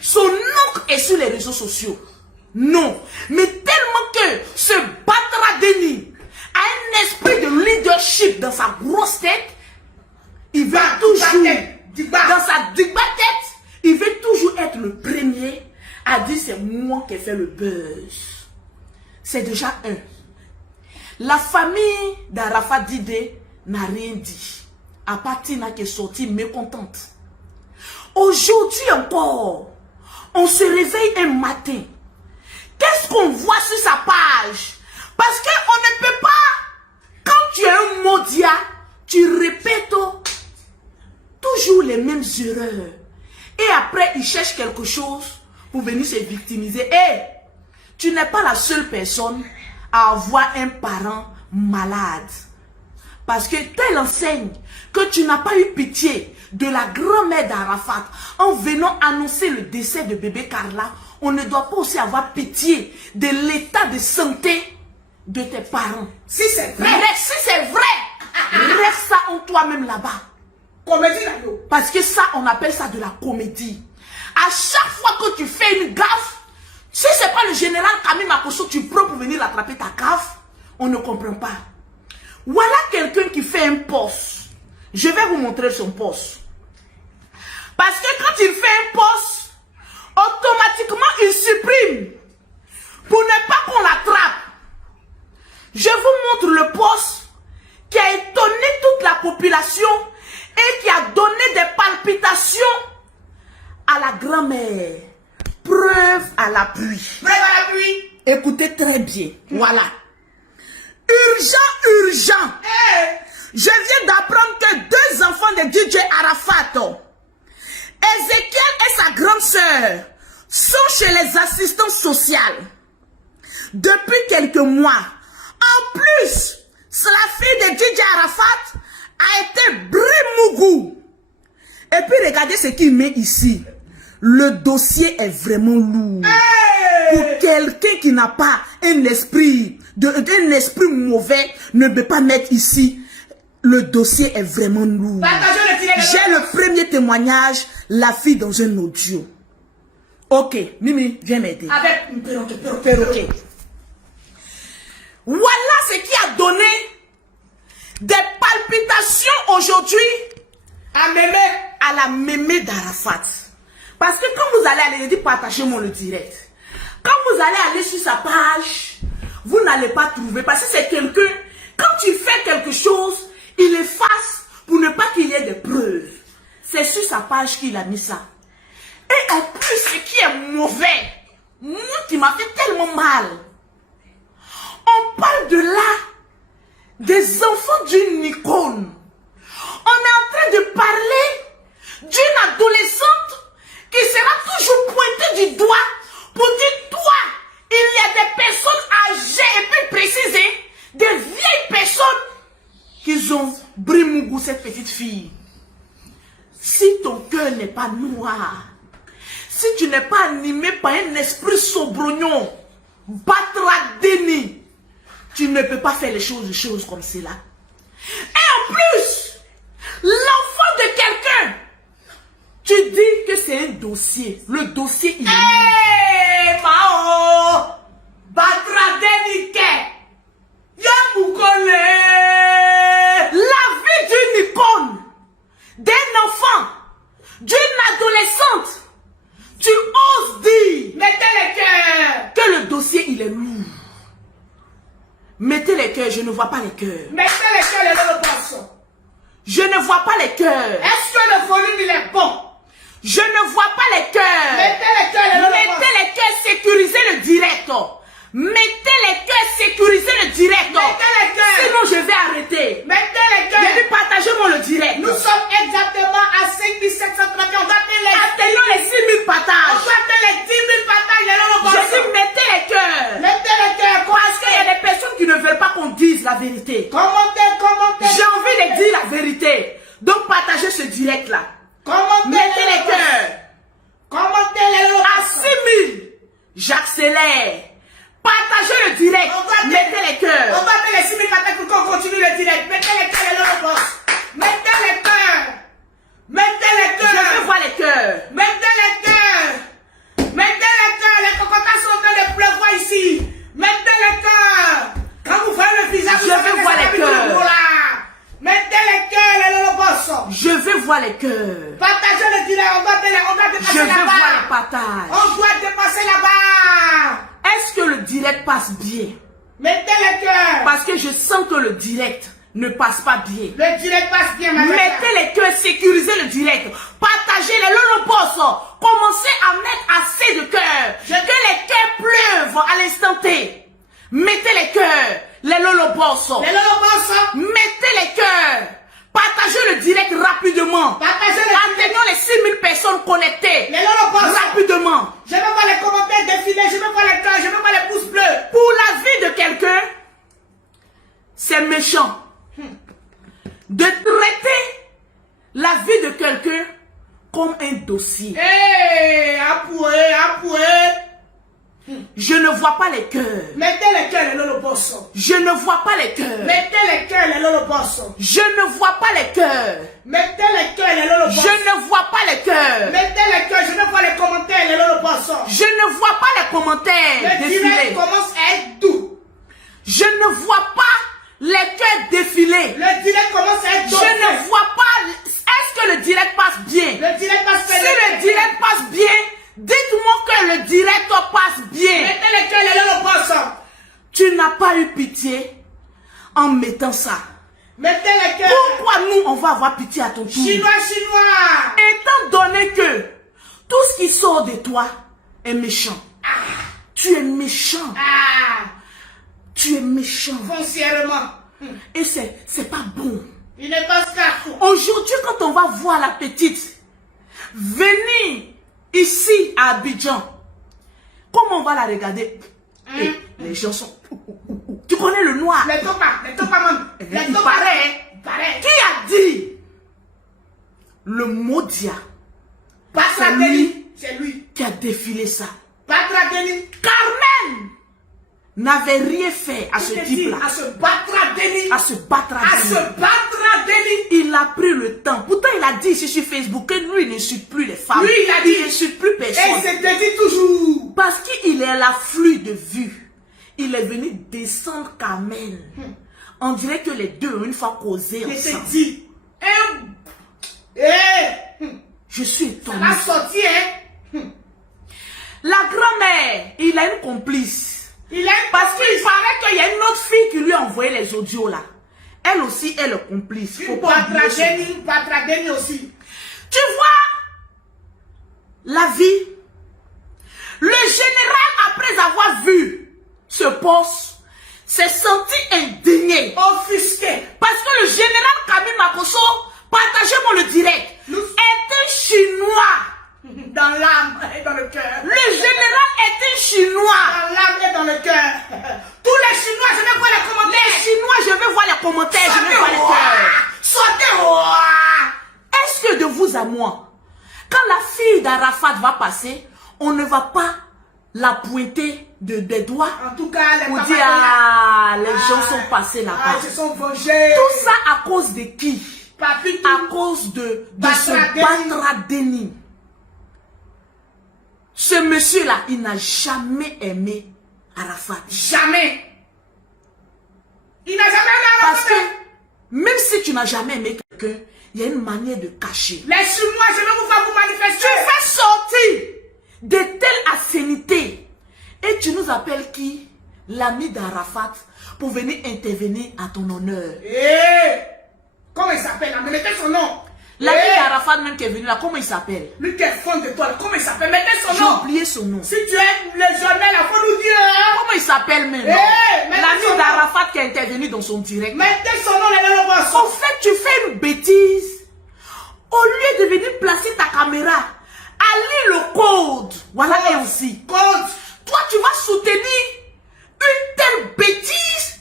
Son oncle est sur les réseaux sociaux. Non. Mais tellement que ce Batra Deni a un esprit de leadership dans sa grosse tête, il veut toujours, dans sa digba tête, il veut toujours être le premier à dire c'est moi qui ai fait le buzz. C'est déjà un. La famille d'Arafat Didé n'a rien dit. À partir là qui est sortie mécontente. Aujourd'hui encore, on se réveille un matin. Qu'est-ce qu'on voit sur sa page? Parce qu'on ne peut pas, quand tu es un maudit, tu répètes toujours les mêmes erreurs. Et après, il cherche quelque chose pour venir se victimiser. Et tu n'es pas la seule personne à avoir un parent malade. Parce que tel enseigne que tu n'as pas eu pitié de la grand-mère d'Arafat en venant annoncer le décès de bébé Carla. On ne doit pas aussi avoir pitié de l'état de santé de tes parents. Si c'est vrai. Si c'est vrai, reste ça en toi-même là-bas. Comédie là. Parce que ça, on appelle ça de la comédie. À chaque fois que tu fais une gaffe, si ce n'est pas le général Camille Maposo, tu prends pour venir attraper ta gaffe, on ne comprend pas. Voilà quelqu'un qui fait un poste. Je vais vous montrer son poste. Parce que quand il fait un poste, automatiquement il supprime. Pour ne pas qu'on l'attrape. Je vous montre le poste qui a étonné toute la population et qui a donné des palpitations à la grand-mère. Preuve à l'appui. Preuve à l'appui. Écoutez très bien. Voilà. Urgent. Je viens d'apprendre que 2 enfants de DJ Arafat, Ezekiel et sa grande sœur, sont chez les assistants sociaux depuis quelques mois. En plus, la fille de DJ Arafat a été Brimougou. Et puis regardez ce qu'il met ici. Le dossier est vraiment lourd. Pour quelqu'un qui n'a pas un esprit mauvais, ne peut pas mettre ici. Le dossier est vraiment lourd. J'ai le premier témoignage, la fille dans un audio. Ok, Mimi, viens m'aider. Avec une perroquet. Voilà ce qui a donné des palpitations aujourd'hui à la mémé d'Arafat. Parce que quand vous allez partagez-moi le direct. Quand vous allez aller sur sa page, vous n'allez pas trouver. Parce que c'est quelqu'un, quand tu fais quelque chose, il efface pour ne pas qu'il y ait des preuves. C'est sur sa page qu'il a mis ça. Et en plus, ce qui est mauvais, moi qui m'a fait tellement mal, on parle de là des enfants d'une icône. On est en train de parler d'une adolescente qui sera toujours pointée du doigt pour dire, toi, il y a des personnes âgées et puis préciser, des vieilles personnes qui ont Brimougou, cette petite fille. Si ton cœur n'est pas noir, si tu n'es pas animé par un esprit sobrognon, Batra Deni, tu ne peux pas faire les choses comme cela. Et en plus, l'enfant de quelqu'un, tu dis que c'est un dossier. Le dossier, il est... Mao! Batra Deni ke! Yamoukole! La vie d'une icône, d'un enfant, d'une adolescente, tu oses dire... Mettez les cœurs! Que le dossier, il est lourd. Mettez les cœurs, je ne vois pas les cœurs. Mettez les cœurs, les poissons. Je ne vois pas les cœurs. Est-ce que le volume, il est bon? Je ne vois pas les cœurs. Mettez les cœurs, Mettez les cœurs, sécurisez le direct. Mettez les cœurs, sécurisez le direct. Mettez les cœurs. Sinon, je vais arrêter. Mettez les J'ai cœurs. dit, partagez-moi le direct. Nous sommes exactement à 5730. On va atteindre Atteignons les 6000 on partages. va atteindre les 10 000 partages. Je dis, mettez les cœurs. Mettez les cœurs. Parce qu'il y a des personnes qui ne veulent pas qu'on dise la vérité. Commentez. J'ai envie de dire la vérité. Donc, partagez ce direct-là. Mettez les cœurs. Commentez les À 6000, j'accélère. Partagez le direct. Mettez les cœurs. On va atteindre les 6 000 partages pour qu'on continue le direct. Mettez les cœurs, les lobos. Mettez les cœurs. Mettez les Je veux cœurs. voir les cœurs. Mettez les cœurs. Mettez les cœurs. Les cocotas sont en train de pleuvoir ici. Mettez les cœurs. Quand vous voyez le visage, Je veux voir les cœurs. Mettez les cœurs, les lobos. Je veux voir les cœurs. Partagez le direct. On doit Je dépasser veux voir les là-bas. partages. On doit dépasser là-bas. Est-ce que le direct passe bien? Mettez les cœurs. Parce que je sens que le direct ne passe pas bien. Le direct passe bien, madame. Mettez les cœurs, sécurisez le direct. Partagez les lolopos. Commencez à mettre assez de cœurs. Que les cœurs pleuvent à l'instant T. Mettez les cœurs, les lolopos. Les lobos. Mettez les cœurs. Partagez le direct rapidement. Partagez le direct. Atteignons les 6000 personnes connectées. Les lolopos. Rapidement. Je veux voir les commentaires défiler. Je veux voir les cœurs. Je veux voir les pouces bleus. Pour la vie de quelqu'un, c'est méchant de traiter la vie de quelqu'un comme un dossier. Apoué. Je ne vois pas les cœurs. Mettez les cœurs, les lolopos. Je ne vois pas les cœurs. Mettez les cœurs, les lolopos. Je ne vois pas les cœurs. Mettez les cœurs, les lolopos. Je ne vois pas les cœurs. Mettez les cœurs. Je veux voir les commentaires, les lolopos. Je ne vois pas les commentaires Le direct défiler. commence à être doux. Je ne vois pas les cœurs défiler. Le direct commence à être doux. Je ne vois pas. Est-ce que le direct passe bien? Le direct passe bien. Si le direct passe bien, dites-moi que le direct passe bien. Mettez les cœurs, les lolopos. Tu n'as pas eu pitié en mettant ça. Mettez les cœurs. Pourquoi nous, on va avoir pitié à ton tour? Chinois. Étant donné que tout ce qui sort de toi est méchant. Tu es méchant. Tu es méchant. Foncièrement. Et c'est pas bon. Il ne passe qu'à tout. Aujourd'hui, quand on va voir la petite venir ici à Abidjan, comment on va la regarder? Et les gens sont... Tu connais le noir? Les topas, maman. Il paraît. Qui a dit le Modia? C'est lui. Qui a défilé ça. Patradeni. Carmen n'avait rien fait à ce Je te dis, type-là. à se battre à Denis. À se battre à À se Denis. battre à Denis. Il a pris le temps. Pourtant, il a dit ici sur Facebook que lui, il n'insulte plus les femmes. Lui, il a dit. n'insulte plus Et personne. il se dit toujours. Parce qu'il est à l'afflux de vue. Il est venu descendre Carmen. On dirait que les deux ont une fois causé Je te ensemble. dis. Je suis étonné. La sortie, hein. La grand-mère, il a une complice. Il a une Parce qu'il paraît qu'il y a une autre fille qui lui a envoyé les audios là. Elle aussi, elle est complice. Faut pas oublier ça. Patradeni aussi. Tu vois la vie. Le général, après avoir vu ce poste, s'est senti indigné. Offusqué. Parce que le général Camille Makosso, partagez-moi le direct, est un Chinois. Dans l'âme et dans le cœur. Le général est un Chinois. Dans l'âme et dans le cœur. Tous les Chinois, je vais voir les commentaires. Les Chinois, je veux voir les commentaires, je veux voir les cœurs. Sortez. Est-ce que de vous à moi, quand la fille d'Arafat va passer, on ne va pas la pointer des doigts En tout cas, les pour papas dire ah, les gens sont passés là-bas. ils se sont vengés. Tout ça à cause de qui? Papi, À cause de ce Patradeni. Patradeni. Ce monsieur-là, il n'a jamais aimé Arafat. jamais. Il n'a jamais aimé Parce Arafat. que même si tu n'as jamais aimé quelqu'un, il y a une manière de cacher. Les Chinois, je vais vous faire vous manifester. Tu fais sortir de telles affinités et tu nous appelles qui? L'ami d'Arafat pour venir intervenir à ton honneur. Comment il s'appelle? Mais mettez son nom. L'ami d'Arafat même qui est venu là, comment il s'appelle? Lui qui est fond de toi, comment il s'appelle? Mettez son J'ai nom. oublié son nom. Si tu es le journal, il faut nous dire. Hein? Comment il s'appelle même? L'ami d'Arafat qui est intervenu dans son direct. Mettez son nom, les gens. En fait, tu fais une bêtise. Au lieu de venir placer ta caméra, à lire le code. Voilà et ainsi. Code. Toi, tu vas soutenir une telle bêtise.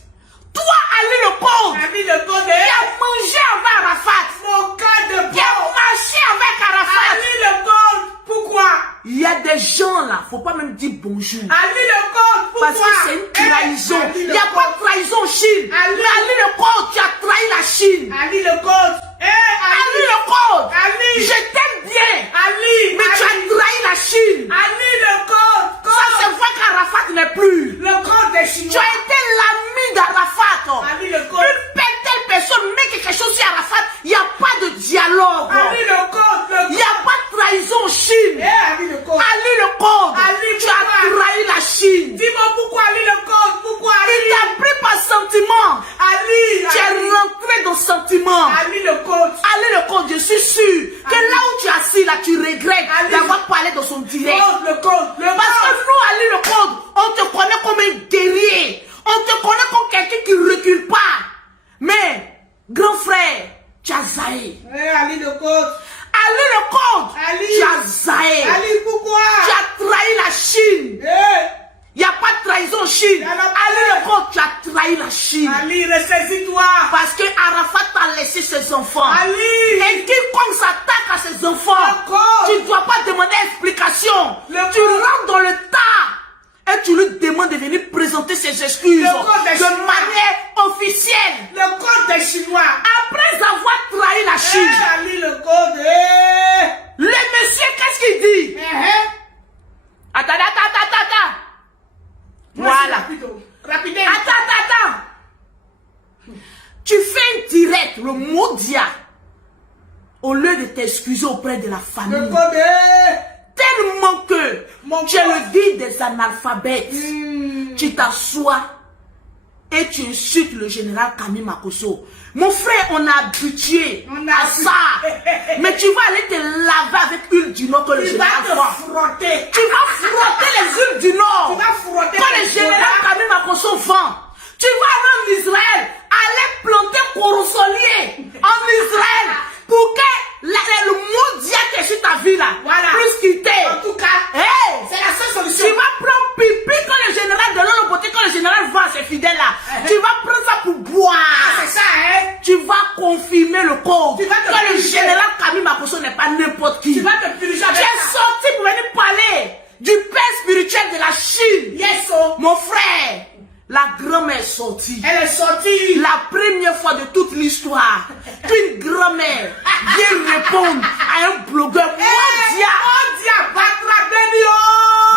Toi, à lire le code. Ami le code. Qui a mangé avec Arafat. Mon code de Qui a marché avec Arafat. Ali le code. Pourquoi? Il y a des gens là, faut pas même dire bonjour. Ali le code. Pourquoi? Parce que c'est une trahison. Il n'y a pas de trahison en Chine. Mais Ali le code, tu as trahi la Chine. Ali le code. Ali le code. Ali. Je t'aime bien. Ali. Mais tu as trahi la Chine. Ali le code. Ça se voit qu'Arafat n'est plus. Le code des Chinois. Tu as été l'ami d'Arafat. Ali le code. Une telle personne met quelque chose sur Arafat, il n'y a pas de dialogue. Ali le code. Il n'y a pas de trahison en Chine. Ali le code. Ali le code. Ali, tu as trahi la Chine. Dis-moi pourquoi Ali le code. Pourquoi Ali? Il t'a pris par sentiment. Ali. Tu es rentré dans le sentiment. Ali le code. Ali le code, je suis sûr que là où tu es assis, là, tu regrettes d'avoir parlé dans son direct. Le code. Parce que nous, Ali le code, on te connaît comme un guerrier. On te connaît comme quelqu'un qui ne recule pas. Mais, grand frère, tu as zaï. Ali le code. Ali le code, Ali. tu as zaï. Ali pourquoi? Tu as trahi la Chine. Il n'y a pas de trahison en Chine. Ali le code, tu as trahi la Chine. Ali, ressaisis-toi. Parce que Arafat t'a laissé ses enfants. Ali. Et quiconque s'attaque à ses enfants, tu ne dois pas demander explication. Tu rentres dans le tas. Et tu lui demandes de venir présenter ses excuses de manière officielle. Le code des Chinois. Après avoir trahi la Chine. Ali le code. Le monsieur, qu'est-ce qu'il dit? Attends. Voilà. Rapide. Attends. Tu fais un direct, le mot dia. Au lieu de t'excuser auprès de la famille. Le code. Tellement que tu es le guide des analphabètes. Tu t'assois et tu insultes le général Camille Makosso. Mon frère, on a habitué à ça. Mais tu vas aller te laver avec l'huile du Nord que le général vend. Tu vas frotter les huiles du Nord que le général Camille Makosso vend. Tu vas aller en Israël, aller planter corosolier en Israël pour que le mondial qui est sur ta vie là, plus quitter. En tout cas, c'est la seule solution. Tu vas prendre pipi quand le général de l'eau beauté, quand le général vend ses fidèles là. Tu vas prendre ça pour boire. C'est ça, hein. Tu vas confirmer le code. Tu vas te que le purifier. général Camille Makosso n'est pas n'importe qui. Tu vas te purifier avec Tu es ça. sorti pour venir parler du père spirituel de la Chine. Yes, oh. Mon frère, la grand-mère est sortie. Elle est sortie. La première fois de toute l'histoire qu'une grand-mère vient répondre à un blogueur mondial.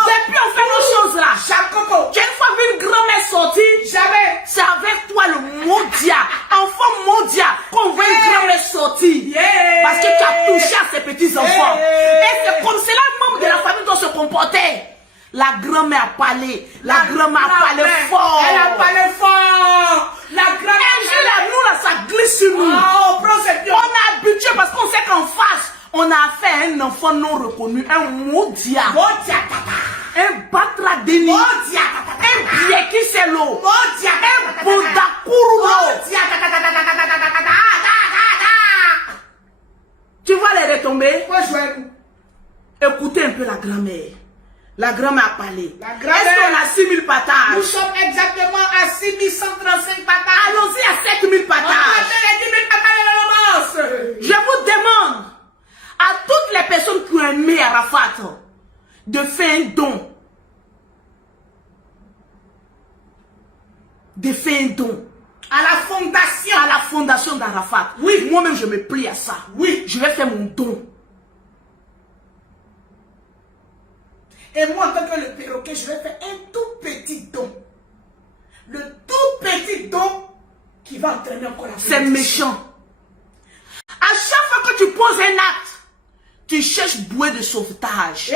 Depuis on fait nos choses là. Chacoco. Quelle fois vu une grand-mère sortie, Jamais. c'est avec toi le mondial, enfant mondial, qu'on voit une grand-mère sortie. Parce que tu as touché à ses petits-enfants. Et c'est comme cela que membre de la famille doit se comporter. La grand-mère a parlé. La grand-mère a parlé fort. Elle a parlé fort. La grand-mère. Un jour là, nous là, ça glisse sur nous. Oh, prends cette pion. On est habitué parce qu'on sait qu'en face, on a affaire à un enfant non reconnu, un mondial. Un batra déni. Un pied qui c'est l'eau. Un boudakouroulo. Tu vois les retombées? Écoutez un peu la grand-mère. La grand-mère a parlé. Est-ce qu'on a 6000 Nous partages? sommes exactement à 6135 partages. Allons-y à 7000 partages. Je vous demande à toutes les personnes qui ont aimé Arafat de faire un don. De faire un don. À la fondation. À la fondation d'Arafat. Oui. Moi-même, je me plie à ça. Oui. Je vais faire mon don. Et moi, en tant que le perroquet, je vais faire un tout petit don. Le tout petit don qui va entraîner encore la vie. C'est méchant. À chaque fois que tu poses un acte, tu cherches bouée de sauvetage.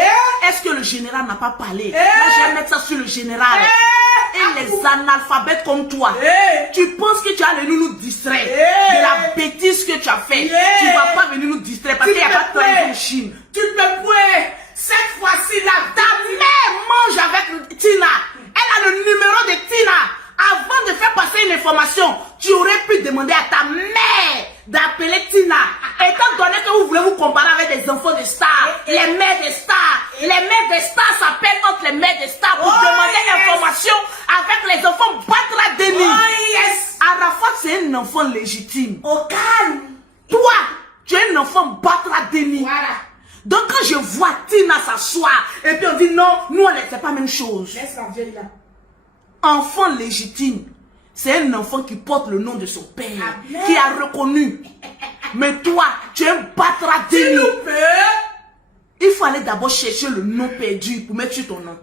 Est-ce que le général n'a pas parlé? Là, je vais mettre ça sur le général. Et les analphabètes comme toi. Tu penses que tu vas venir nous distraire de la bêtise que tu as fait. Tu ne vas pas venir nous distraire parce qu'il n'y a pas de toi en Chine. Tu peux pouvoir. Cette fois-ci, ta mère mange avec Tina. Elle a le numéro de Tina. Avant de faire passer une information, tu aurais pu demander à ta mère d'appeler Tina. Étant donné que vous voulez vous comparer avec des enfants de stars, les mères des stars. Les mères des stars s'appellent entre les mères des stars pour demander information avec les enfants Batra Deni. Arafat, c'est un enfant légitime. Au calme. Toi, tu es un enfant Batra Deni. Voilà. Donc quand je vois Tina s'asseoir et puis on dit non, nous on ne fait pas la même chose. Laisse la vieille là. Enfant légitime, c'est un enfant qui porte le nom de son père, qui a reconnu. Mais toi, tu es un Batra Deni. Il faut aller d'abord chercher le nom perdu pour mettre sur ton nom.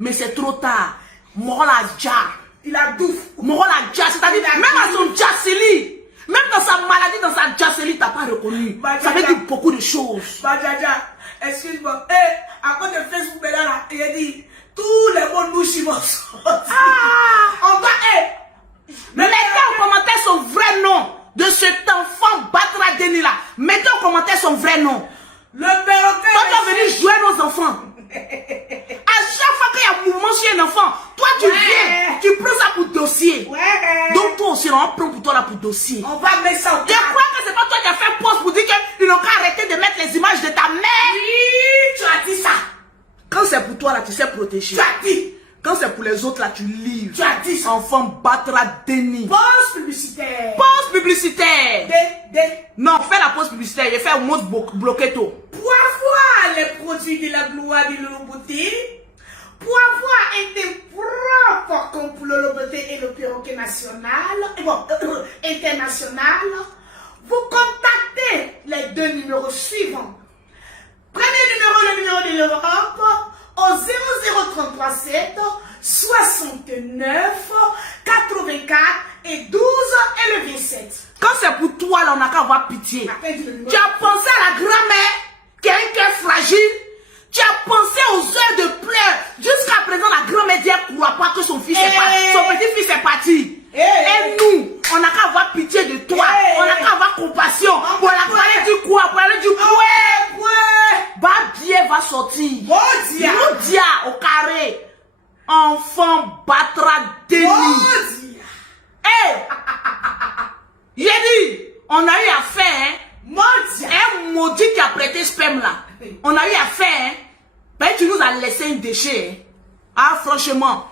Mais c'est trop tard. Morola Dja. Il a douf. Morola Dja, c'est-à-dire même à son Djaseli. Même dans sa maladie, dans sa Djaseli, tu n'as pas reconnu. Ça veut dire beaucoup de choses. Badjaja, excuse-moi. À cause de Facebook, là, il a dit tous les bons douches vont sortir. On va, mettez en commentaire son vrai nom de cet enfant Batra Deni là. Mettez en commentaire son vrai nom. Le perroquet. Toi, tu vas venir jouer nos enfants. À chaque fois qu'il y a un mouvement sur un enfant, toi tu viens, tu prends ça pour dossier. Donc toi aussi, on prend pour toi là pour dossier. On va mettre ça au Je crois que c'est pas toi qui as fait pause pour dire qu'ils n'ont qu'à arrêter de mettre les images de ta mère. Oui, tu as dit ça. Quand c'est pour toi là, tu sais protéger. Tu as dit. Quand c'est pour les autres là, tu livres. Tu as dit ça. Enfant Batra Deni. Pause publicitaire. Pause publicitaire. Des. Non, fais la pause publicitaire. Je fais un mot bloqué tout. Pour avoir les produits de la gloire de Lolo Beauté, pour avoir été propre comme pour Lolo Beauté et le perroquet national, international, vous contactez les deux numéros suivants. Premier numéro, le numéro de l'Europe, au 00337 69 84 et 12 et le 27. Quand c'est pour toi, là, on n'a qu'à avoir pitié. Tu as pensé à la grand-mère qui a un cœur fragile. Tu as pensé aux heures de pleurs. Jusqu'à présent, la grand-mère dit qu'elle ne croit pas que son fils est parti. Son petit-fils est parti. Et nous, on n'a qu'à avoir pitié de toi. On n'a qu'à avoir compassion. Pour la parler du quoi? Pour aller du quoi? Babie va sortir. Modia au carré. Enfant Batra Deni. Il a dit, on a eu affaire, un maudit qui a prêté sperme là. On a eu affaire, ben tu nous as laissé un déchet. Ah, franchement.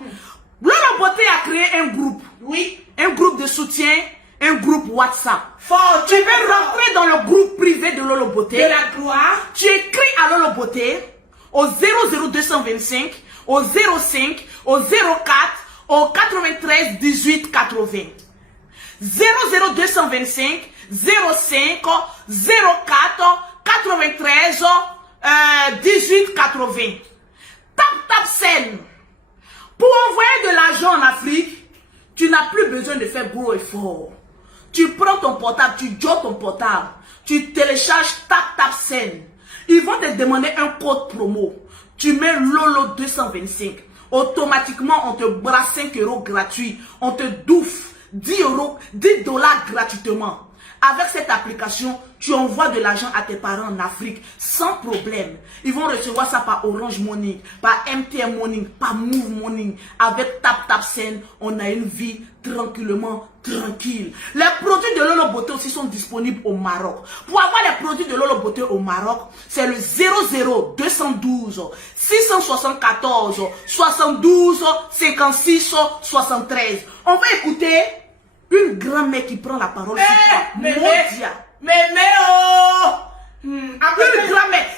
Lolo Beauté a créé un groupe. Oui. Un groupe de soutien, un groupe WhatsApp. Tu veux rentrer dans le groupe privé de Lolo Beauté. De la gloire. Tu écris à Lolo Beauté au 00225, au 05, au 04, au 93 18 80. 00225 05 04 93 18 80. Tap Send. Pour envoyer de l'argent en Afrique, tu n'as plus besoin de faire gros efforts. Tu prends ton portable, tu joins ton portable, tu télécharges Tap Send. Ils vont te demander un code promo. Tu mets Lolo 225. Automatiquement, on te brasse 5 € gratuits. On te douffe 10 €, 10 $ gratuitement. Avec cette application, tu envoies de l'argent à tes parents en Afrique sans problème. Ils vont recevoir ça par Orange Money, par MTN Money, par Move Money. Avec Tap Send, on a une vie tranquillement tranquille. Les produits de Lolo Beauté aussi sont disponibles au Maroc. Pour avoir les produits de Lolo Beauté au Maroc, c'est le 00212 674 72 56 73. On va écouter une grand-mère qui prend la parole. Une grand-mère.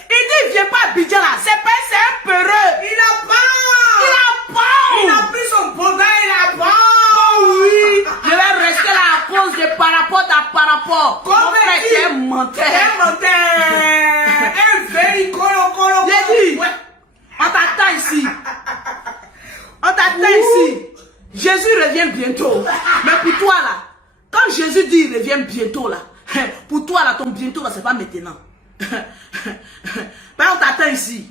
Il dit, viens pas à Abidjan là. C'est un peureux. Il a pas. Il a pris son bonnet, il a pas. Oh oui. Je vais rester là à cause de par rapport. Mon frère, tu es menteur. Un very colo. J'ai dit, on t'attend ici. Jésus revient bientôt. Mais pour toi là, quand Jésus dit il revient bientôt là, pour toi là, ton bientôt là, c'est pas maintenant. Ben on t'attend ici.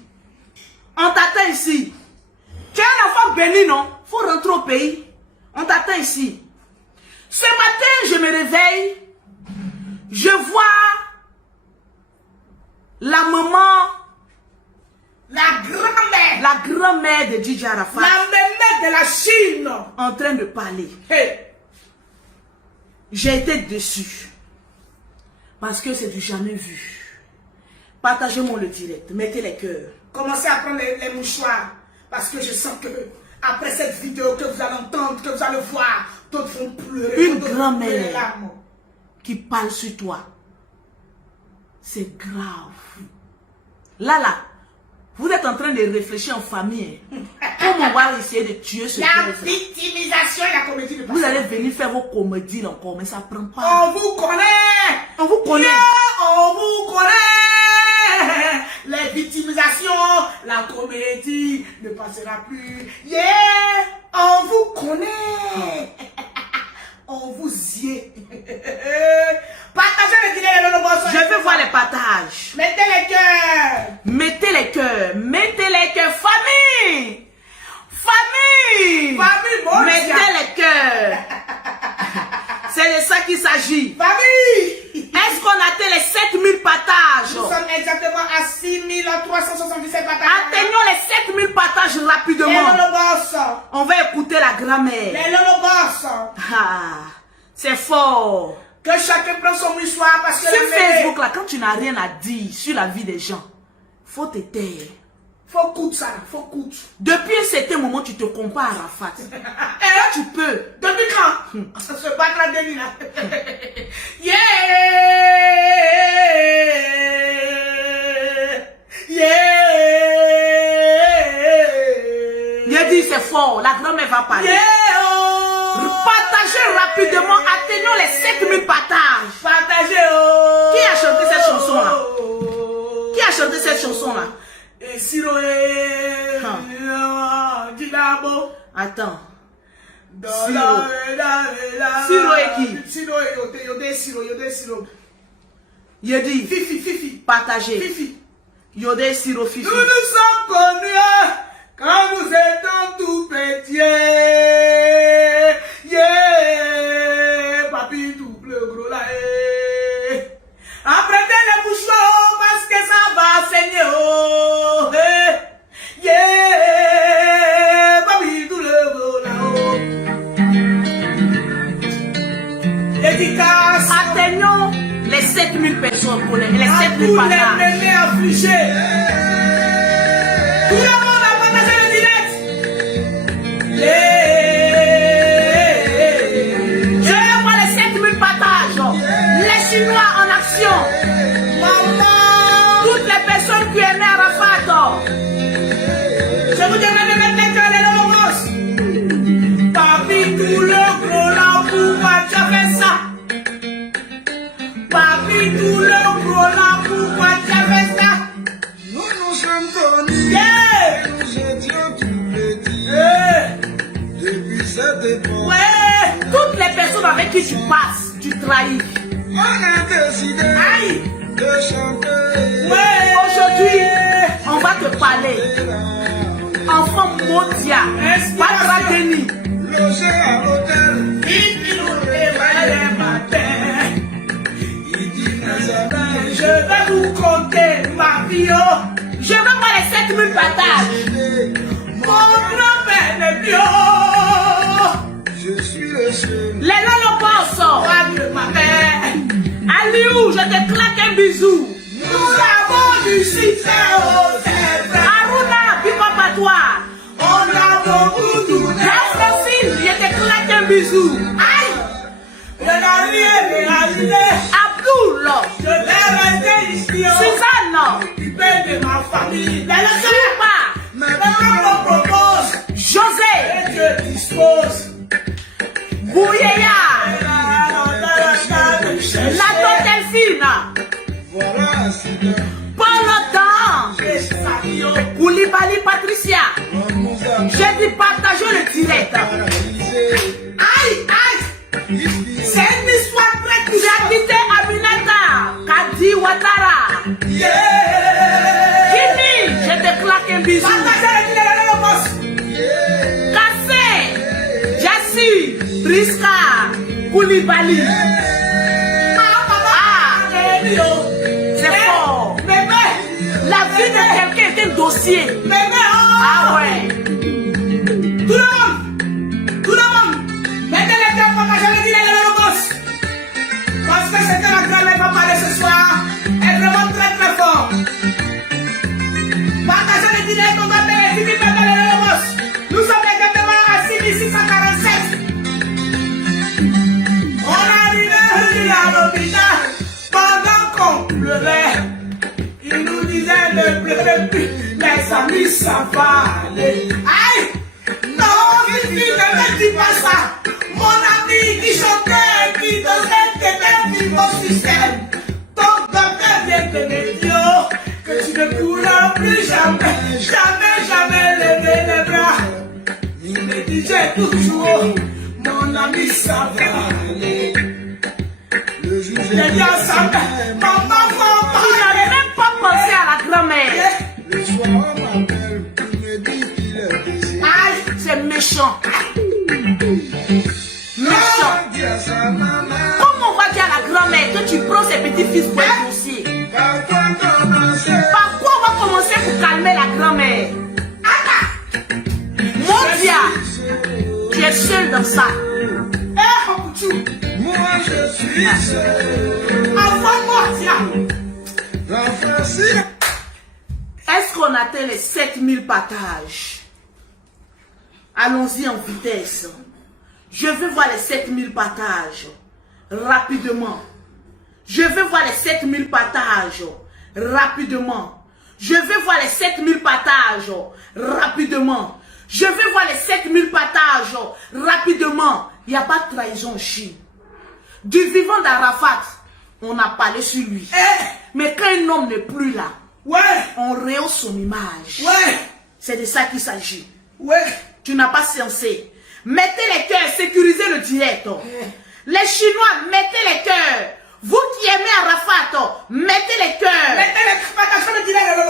Tu es un enfant béni, non? faut rentrer au pays. On t'attend ici. Ce matin, je me réveille. Je vois la maman, la grand-mère de DJ Arafat, la mémère de la Chine, en train de parler. Hey. J'ai été déçu. Parce que c'est du jamais vu. Partagez-moi le direct. Mettez les cœurs. Commencez à prendre les mouchoirs. Parce que je sens que après cette vidéo que vous allez entendre, que vous allez voir, d'autres vont pleurer. Une grand-mère qui parle sur toi. C'est grave. Là, vous êtes en train de réfléchir en famille. Comment on va essayer de tuer ce La victimisation et la comédie de Vous allez venir faire vos comédies là encore, mais ça prend pas. On vous connaît. On vous connaît. Yeah, on vous connaît. Les victimisations, la comédie ne passera plus. Yeah, on vous connaît. On vous y est. Partagez le dîner de nos. Je veux voir les partages. Mettez les cœurs. Mettez les cœurs. Mettez les cœurs. Famille. Famille. Famille, bon. Mettez les cœurs. C'est de ça qu'il s'agit. Famille. Est-ce qu'on a atteint les 7000 partages? Nous sommes exactement à 6377 partages. Atteignons les 7000 partages rapidement. Les lolobos. On va écouter la grand-mère. Les lolobos. Ah, c'est fort. Que chacun prenne son mouchoir parce que sur Facebook, là, quand tu n'as rien à dire sur la vie des gens, faut te taire. Faut coûte ça, faut coûte. Depuis un certain moment, tu te compares à Arafat. Et là, tu peux. Depuis quand? Se battre la demi là. Yeah! Yeah! Il a dit c'est fort, la grand-mère va parler. Yeah! Partagez rapidement, atteignons les 7000 partages. Partagez! Oh. Qui a chanté cette chanson-là? Qui a chanté cette chanson-là? Et Siroé. Dilabo. Attends. Siro et qui? Siro et Yodé Siro. Il dit Fifi. Partagez. Fifi. Yodé Siro Fifi. Nous nous sommes connus quand nous étions tout petits. Yeah, papi tout bleu gros là. Apprêtez les bouchons parce que ça va saigner. Oh, yeah, papi tout le gros là. Dédicace. Atteignons les 7000 personnes pour les 7000 tous partages. les mémés affligés. Tout le monde a partagé le direct. Je veux voir les 7000 partages. Les Chinois en action. Maman. Toutes les personnes qui aimaient Arafat. Je vous demande de mettre les cœurs les logos. Papi tout le gros là, pourquoi tu as fait ça? Papi tout le gros là, pourquoi tu as fait ça? Nous nous sommes connus, Yeah. nous étions tout petits. Depuis cette époque, Ouais. Toutes les personnes avec qui tu passes, tu trahis. on a décidé Aïe. de chanter. Ouais. Aujourd'hui, on va te parler. Enfant Modia, Batra Denis. Logé à l'hôtel, Il nous réveille le matin. il dit mes amis, Je vais vous conter ma vie. Je veux voir les 7000 partages. Mon grand-père est bio. je suis le seul. Les lolobos. Roi de ma mère. Aliou, je te claque un bisou. Nous avons du succès au cerveau. Aruna, bimba à toi. On a beaucoup tourné. Jean-Francine, je te claque un bisou. Aïe. Je n'ai rien réalisé. Abdoul, Je vais rester ici. Suzanne, Occupé de ma famille. Mais le cœur. Chupa, Maintenant, on propose. José, Et Dieu dispose. Bouyeya, la Delphine, Voilà, c'est Paul Dan, Koulibaly Patricia. on nous a J'ai dit partager le direct. paralysés. Aïe, aïe. C'est une histoire très J'ai touchante. quitté Aminata, Kadi Ouattara. Yeah. Jimmy, je te claque un bisou. Partagez le dîner de nos boss. Cassé, Koulibaly. C'est fort. La vie de quelqu'un est un dossier. Ah ouais. Tout le monde, mettez les cœurs pour partager le dîner de l'Holocauste. Parce que ce que la grand-mère va parler ce soir est vraiment très très fort. Partagez le dîner qu'on va payer 6 000 personnes de l'Holocauste. Nous sommes exactement à 6 647. On a arrivé à l'hôpital pendant qu'on pleurait. Il nous disait ne pleurez plus, les amis ça va aller. Aïe! Non, Fifi, ne me dis pas ça. Mon ami qui chantait, qui dansait, qui était vivant au système. Ton docteur vient te dire que tu ne pourras plus jamais, jamais, jamais lever les bras. Il me disait toujours, mon ami, ça va aller. Le jour où j'ai dit à sa mère, maman, Il n'avait même pas pensé à la grand-mère. le soir, on m'appelle, il me dit qu'il est décédé. Aïe, c'est méchant. Méchant. Dis à sa maman, Comment on va dire à la grand-mère que tu prends ses petits-fils pour un dossier? par quoi commencer? Par quoi on va commencer pour calmer la grand-mère? Mon Dieu, tu es seul dans ça. Moi je suis seul. Jean-Francis. Est-ce qu'on atteint les 7000 partages? Allons-y en vitesse. Je veux voir les 7000 partages rapidement. Je veux voir les 7000 partages rapidement. Je veux voir les 7000 partages rapidement. Je veux voir les 7000 partages rapidement. Il n'y a pas de trahison en Chine. Du vivant d'Arafat, on a parlé sur lui. Mais quand un homme n'est plus là, on rehausse son image. C'est de ça qu'il s'agit. Tu n'as pas censé. Mettez les cœurs, sécurisez le direct. Les Chinois, mettez les cœurs. Vous qui aimez Arafat, mettez les cœurs.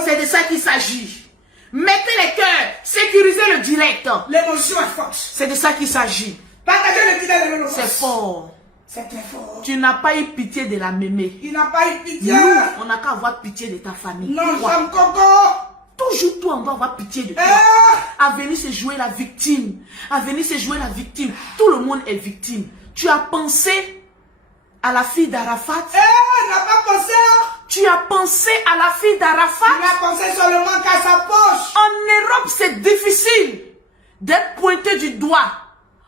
C'est de ça qu'il s'agit. Mettez les cœurs, sécurisez le direct. L'émotion est forte. C'est de ça qu'il s'agit. Partagez le dîner de l'Holocauste. C'est fort. C'est très fort. Tu n'as pas eu pitié de la mémé. Il n'a pas eu pitié. Nous, on n'a qu'à avoir pitié de ta famille. Non, Toi, femme Coco. toujours toi, on doit avoir pitié de toi. À venir se jouer la victime. À venir se jouer la victime. Tout le monde est victime. Tu as pensé à la fille d'Arafat. n'a pas pensé. Tu as pensé à la fille d'Arafat. Il a pensé seulement qu'à sa poche. En Europe, c'est difficile d'être pointé du doigt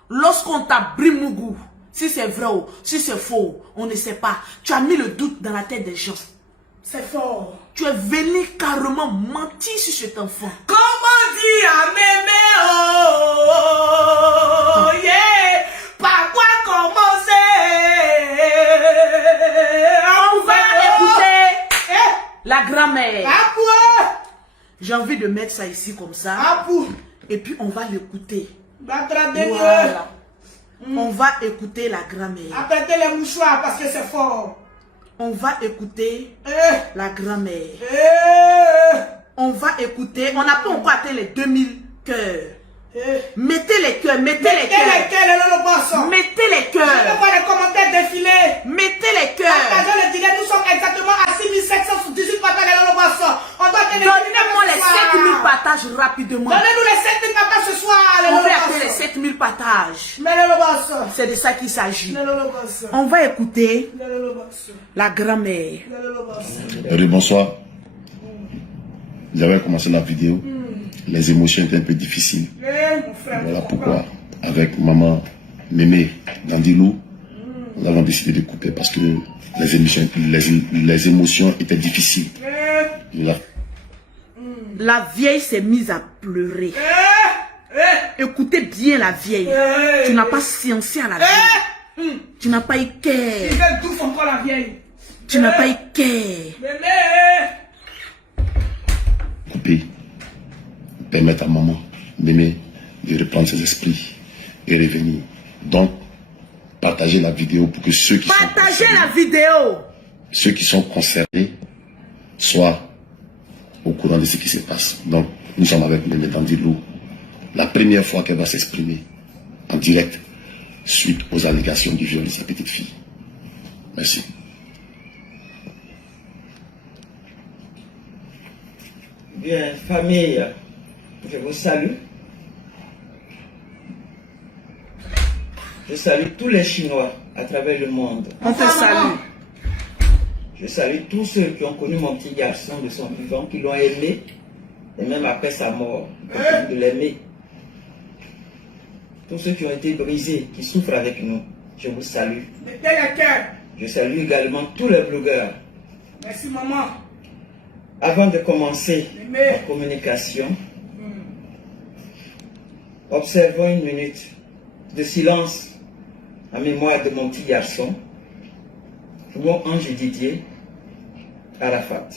lorsqu'on t'a Brimougou. Si c'est vrai ou si c'est faux, on ne sait pas. Tu as mis le doute dans la tête des gens. C'est fort. Tu es venu carrément mentir sur cet enfant. Comment dire à mémé, oh, yeah, par quoi commencer? On va écouter la grand-mère. J'ai envie de mettre ça ici comme ça. Et puis on va l'écouter. Voilà. On va écouter la grand-mère. Appelez les mouchoirs parce que c'est fort. On va écouter la grand-mère. On va écouter. On n'a pas encore atteint les 2000 cœurs. Mettez les cœurs, mettez les cœurs. Mettez les cœurs. Je veux voir les commentaires défiler. Mettez les cœurs. Partagez le dîner, nous sommes exactement à 6718 partages de l'Holocauste. On doit tenir Donnez-moi les 7000 partages rapidement. Donnez-nous les 7000 partages ce soir. On va appeler les 7000 partages. Mais l'Holocauste. C'est de ça qu'il s'agit. L'Holocauste. On va écouter L'Holocauste. la grand-mère. Bonsoir. J'avais commencé la vidéo. Les émotions étaient un peu difficiles. Voilà pourquoi, avec maman Mémé Dandilou, nous avons décidé de couper parce que les émotions étaient difficiles. La vieille s'est mise à pleurer. Écoutez bien la vieille. Tu n'as pas sciencé à la vieille. Tu n'as pas eu cœur. Tu n'as pas eu cœur. Couper. Permettre à maman, Mémé, de reprendre ses esprits et revenir. Donc, partagez la vidéo pour que ceux qui sont concernés soient au courant de ce qui se passe. Donc, nous sommes avec Mémé Dandilou. La première fois qu'elle va s'exprimer en direct suite aux allégations du viol de sa petite fille. Merci. Bien, famille, je vous salue. Je salue tous les Chinois à travers le monde. On te salue. Je salue tous ceux qui ont connu mon petit garçon de son vivant, qui l'ont aimé, et même après sa mort, continuent de l'aimer. Tous ceux qui ont été brisés, qui souffrent avec nous, je vous salue. Mettez les cœurs. Je salue également tous les blogueurs. Merci, maman. Avant de commencer Mémé. la communication, observons une minute de silence en mémoire de mon petit garçon, mon ange Didier Arafat.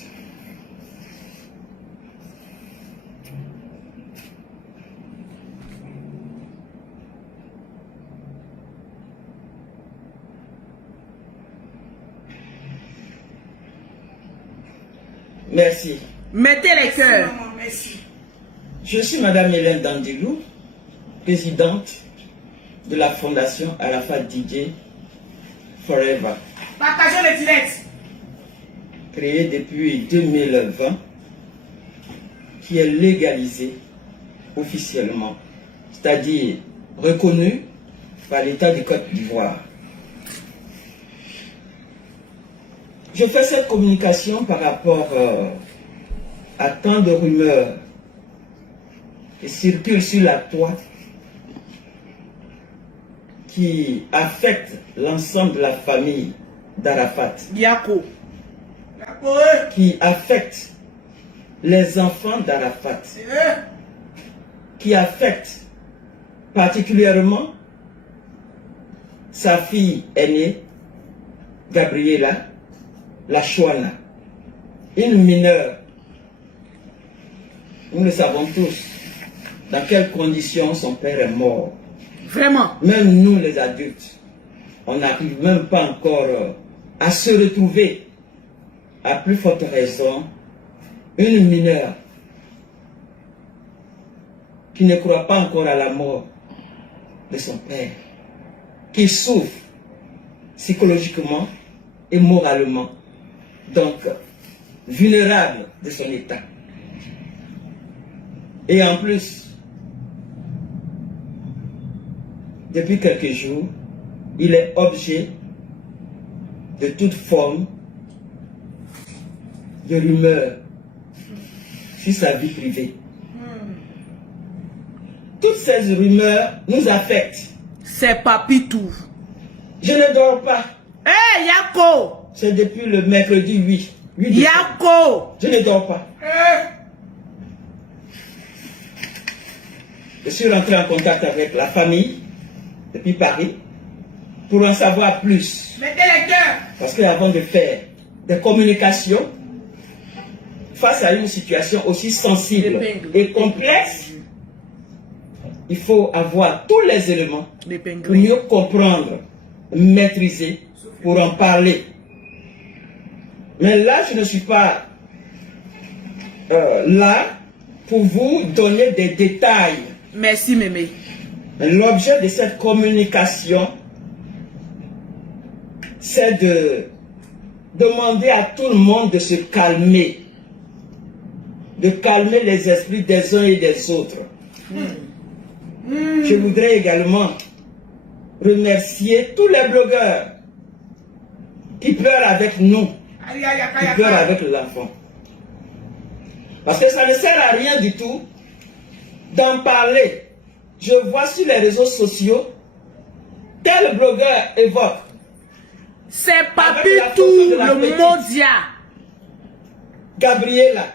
Merci. Mettez les cœurs. Maman, merci. Je suis Madame Hélène Dandilou, présidente de la Fondation Arafat Didier Forever, Partagez le direct. créée depuis 2020, qui est légalisée officiellement, c'est-à-dire reconnue par l'État du Côte d'Ivoire. Je fais cette communication par rapport à tant de rumeurs qui circulent sur la toile, qui affectent l'ensemble de la famille d'Arafat, Yako. qui affectent les enfants d'Arafat, qui affectent particulièrement sa fille aînée, Gabriela Lachouana, une mineure. Nous le savons tous, dans quelles conditions son père est mort. Vraiment. Même nous les adultes, on n'arrive même pas encore à se retrouver. À plus forte raison, une mineure qui ne croit pas encore à la mort de son père, qui souffre psychologiquement et moralement, donc vulnérable de son état. Et en plus, depuis quelques jours, il est objet de toute forme de rumeurs sur sa vie privée. Toutes ces rumeurs nous affectent. C'est Papitou. Je ne dors pas. Hé, Yako. C'est depuis le mercredi 8 décembre. Yako. Je ne dors pas. Je suis rentré en contact avec la famille depuis Paris pour en savoir plus. Mettez les cœurs. Parce qu'avant de faire des communications face à une situation aussi sensible et complexe, il faut avoir tous les éléments pour mieux comprendre, maîtriser, pour en parler. Mais là, je ne suis pas là pour vous donner des détails. Merci, Mémé. L'objet de cette communication, c'est de demander à tout le monde de se calmer, de calmer les esprits des uns et des autres. Je voudrais également remercier tous les blogueurs qui pleurent avec nous, qui pleurent avec l'enfant. Parce que ça ne sert à rien du tout d'en parler. Je vois sur les réseaux sociaux, tel blogueur évoque. C'est Papitou, le Mondia. Gabriela.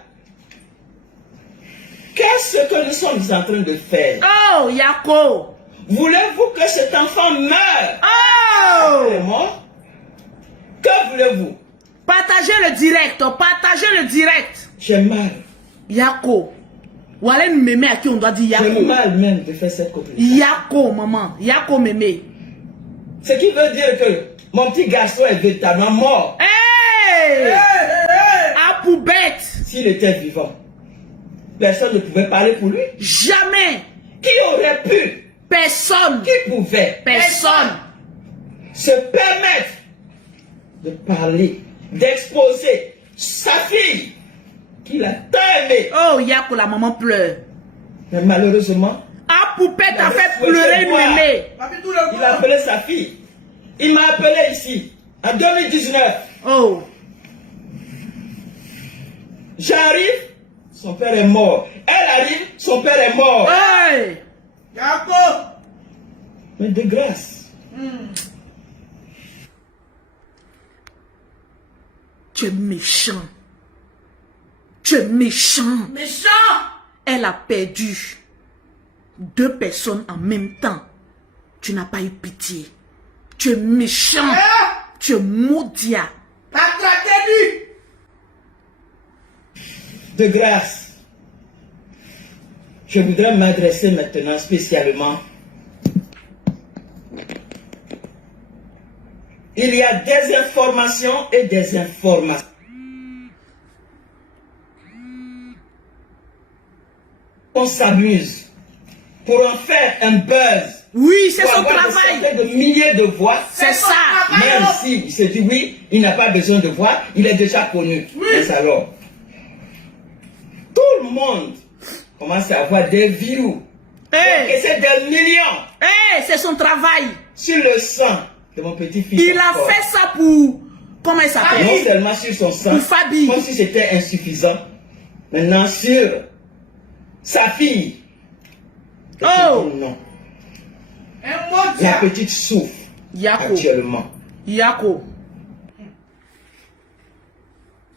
Qu'est-ce que nous sommes en train de faire? Oh, Yako. Voulez-vous que cet enfant meure? Oh. Il est mort? Que voulez-vous? Partagez le direct. Partagez le direct. J'ai mal. Yako. Voilà une mémé à qui on doit dire J'ai Yako. mal même de faire cette communication. Yako, maman. Yako, mémé. Ce qui veut dire que mon petit garçon est véritablement mort. Hey! À poubette. S'il était vivant, personne ne pouvait parler pour lui. Jamais. Qui aurait pu Personne. Qui pouvait Personne. se permettre de parler, d'exposer sa fille qu'il a tant aimée. Oh, Yako, la maman pleure. Mais malheureusement, Ah, poupée t'a avait fait souhaité pleurer une voir. mémé. il a appelé sa fille. Il m'a appelé ici, en 2019. Oh. J'arrive, son père est mort. Elle arrive, son père est mort. Hey. Yako. Mais de grâce, Tu es méchant. Tu es méchant. Méchant. Elle a perdu 2 personnes en même temps. Tu n'as pas eu pitié. Tu es méchant. Tu es maudit. T'as traqué lui. de grâce, je voudrais m'adresser maintenant spécialement. Il y a des informations et des informations. On s'amuse pour en faire un buzz. Oui, c'est pour son avoir travail. des centaines de milliers de voix. C'est ça. Même si il se dit oui, il n'a pas besoin de voix, il est déjà connu. Mais alors, tout le monde commence à avoir des views. Hey. Et c'est des millions Hey, c'est son travail. sur le sang de mon petit-fils. Il a encore. fait ça pour... Comment il s'appelle? Non seulement sur son sang, Pour Fabi. comme si c'était insuffisant. Maintenant sur sa fille. Et Oh. je dis non. Un mot La petite souffre Yako. actuellement. Yako.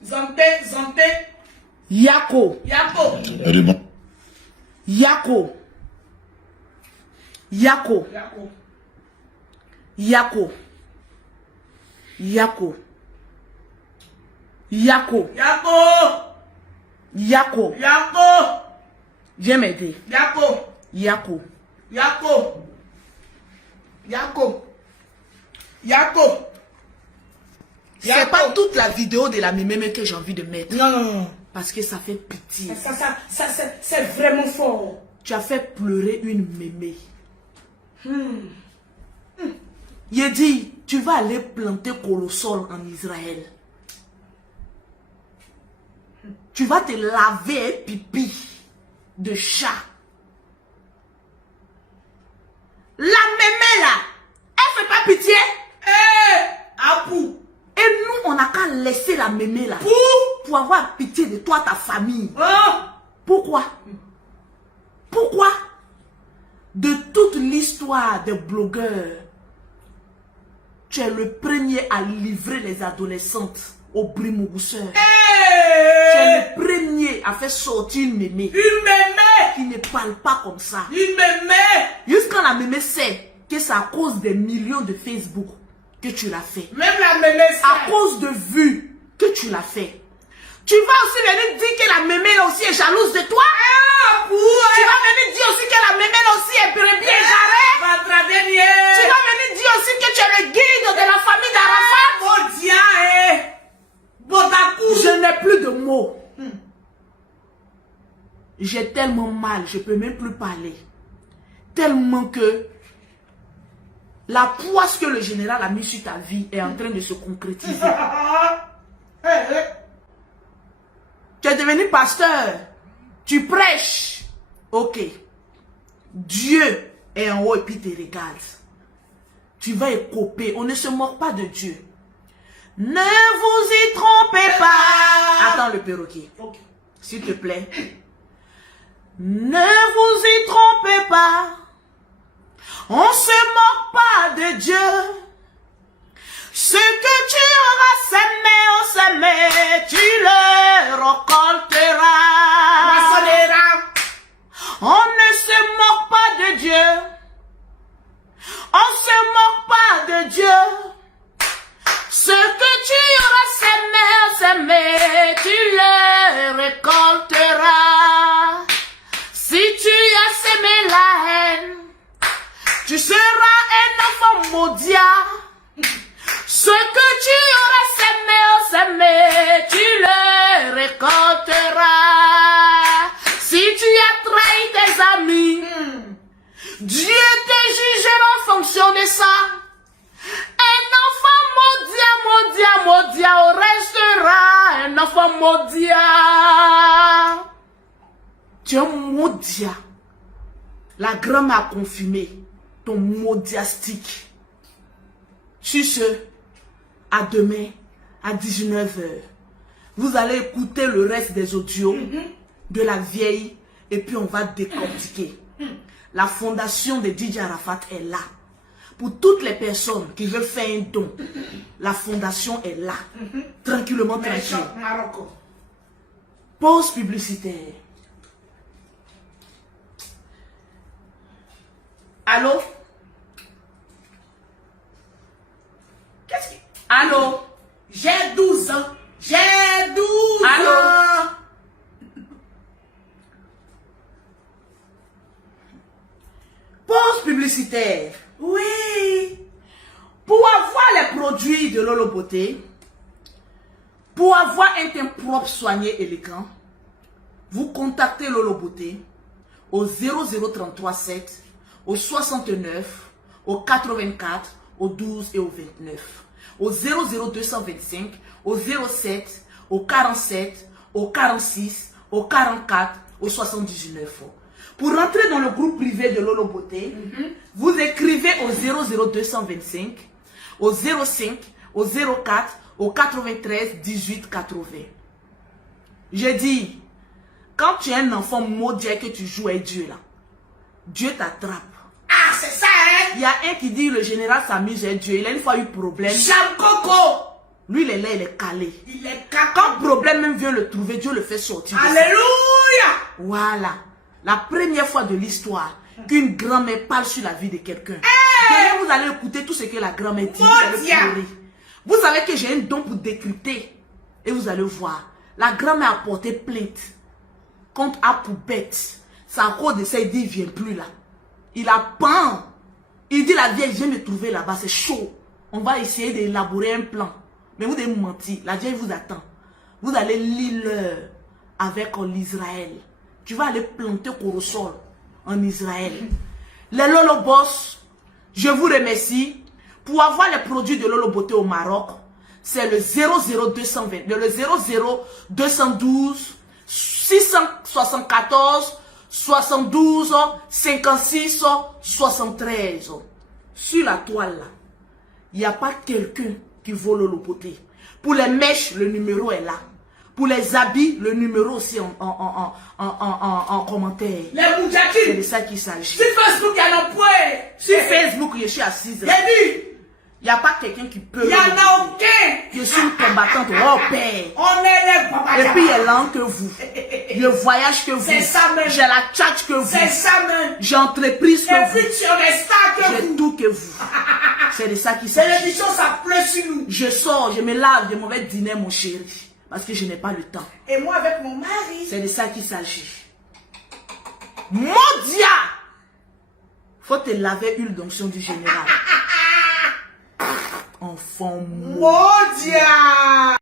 Zanté, Zanté. Yako. Yako. Vraiment. Yako. Yako. Yako. Yako. Yako. Yako. Yako. Yako. Yako. Viens m'aider. Yako. Yako. Yako. Yako. Yako. C'est pas toute la vidéo de la mémé que j'ai envie de mettre. Non, non, non. Parce que ça fait pitié. C'est vraiment fort. Tu as fait pleurer une mémé. Il dit, tu vas aller planter colossol en Israël. Tu vas te laver un pipi de chat. La mémé là, elle fait pas pitié. Apou. Et nous, on n'a qu'à laisser la mémé là. Pour avoir pitié de toi, ta famille. Pourquoi? Pourquoi? De toute l'histoire des blogueurs, tu es le premier à livrer les adolescentes au brimousseur. Tu es le premier à faire sortir une mémé. Une mémé. Qui ne parle pas comme ça. Une mémé. Jusqu'à la mémé sait que c'est à cause des millions de Facebook que tu l'as fait. Même la mémé À sait. cause de vues que tu l'as fait. Tu vas aussi venir dire que la mémé là aussi est jalouse de toi. Tu vas venir dire aussi que la mémé là aussi est bien carrée. Tu vas venir dire aussi que tu es le guide de la famille d'Arafat. Je n'ai plus de mots. J'ai tellement mal, je ne peux même plus parler. Tellement que la poisse que le général a mis sur ta vie est en train de se concrétiser. Tu es devenu pasteur. Tu prêches. Ok. Dieu est en haut et puis te regarde. Tu vas écoper. On ne se moque pas de Dieu. Ne vous y trompez pas. Attends le perroquet. S'il te plaît. Ne vous y trompez pas. On se moque pas de Dieu. Ce que tu auras semé, tu le récolteras. On ne se moque pas de Dieu. On se moque pas de Dieu. Ce que tu auras semé, tu le récolteras. Si tu as semé la haine, tu seras un enfant maudit. Ce que tu auras semé, tu le récolteras. Si tu as trahi tes amis, Dieu enfant maudit. Tu es un maudit. La grand-mère a confirmé ton maudiastique. Sur ce, à demain, à 19h, vous allez écouter le reste des audios de la vieille et puis on va décortiquer. La fondation de DJ Arafat est là. Pour toutes les personnes qui veulent faire un don, la fondation est là. Tranquillement, tranquille. Pause publicitaire. Allô? Qu'est-ce que... Allô? J'ai 12 ans. J'ai 12 Allô? ans. Pause publicitaire. Oui. Pour avoir les produits de Lolo Beauté, pour avoir un teint propre, soigné, élégant, vous contactez Lolo Beauté au 00337, au 69, au 84, au 12 et au 29, au 00225, au 07, au 47, au 46, au 44, au 79. Pour rentrer dans le groupe privé de Lolo Beauté, vous écrivez au 00225, au 05, au 04, au 93, 18, 80. J'ai dit, quand tu es un enfant maudit et que tu joues avec Dieu là, Dieu t'attrape. Ah, c'est ça, hein? Il y a un qui dit, le général s'amuse avec Dieu. Il a une fois eu problème. Jean Coco. Lui, il est là, il est calé. Il est caca. Quand problème même vient le trouver, Dieu le fait sortir. Alléluia. Voilà. La première fois de l'histoire qu'une grand-mère parle sur la vie de quelqu'un. Demain, vous allez écouter tout ce que la grand-mère dit. Vous allez pleurer. Vous savez que j'ai un don pour décrypter. Et vous allez voir. La grand-mère a porté plainte contre Apoubette. C'est à cause de ça, il dit, il ne vient plus là. Il a peur. Il dit, la vieille, je viens me trouver là-bas, c'est chaud. On va essayer d'élaborer un plan. Mais vous devez mentir. La vieille vous attend. Vous allez lire avec l'Israël. Tu vas aller planter Corosol en Israël. Les Lolo Boss, je vous remercie. Pour avoir les produits de Lolo Beauté au Maroc, c'est le 00220, le 00212 674 72 56 73. Sur la toile là, il n'y a pas quelqu'un qui vaut Lolo Beauté. Pour les mèches, le numéro est là. Pour les habits, le numéro aussi en commentaire. Les C'est Moudjaki. de ça qu'il s'agit. Sur Facebook, il y en a point. Sur Facebook, je suis assise. J'ai dit, Il n'y a pas quelqu'un qui peut. il n'y en a aucun. Je suis une combattante. Oh père. On est les papas. Et puis il est lent que vous. Je voyage que vous. C'est ça même. J'ai la tchatch que vous. C'est ça même. J'ai entreprise que Et vous. puis tu es star que J'ai vous. tout que vous. C'est de ça qu'il C'est s'agit. l'émission, ça pleut sur nous. Je sors, je me lave, je m'en vais dîner mon chéri. Parce que je n'ai pas le temps. Et moi avec mon mari. C'est de ça qu'il s'agit. Mondia! Faut te laver huile d'onction du général. Enfant mou. Modia.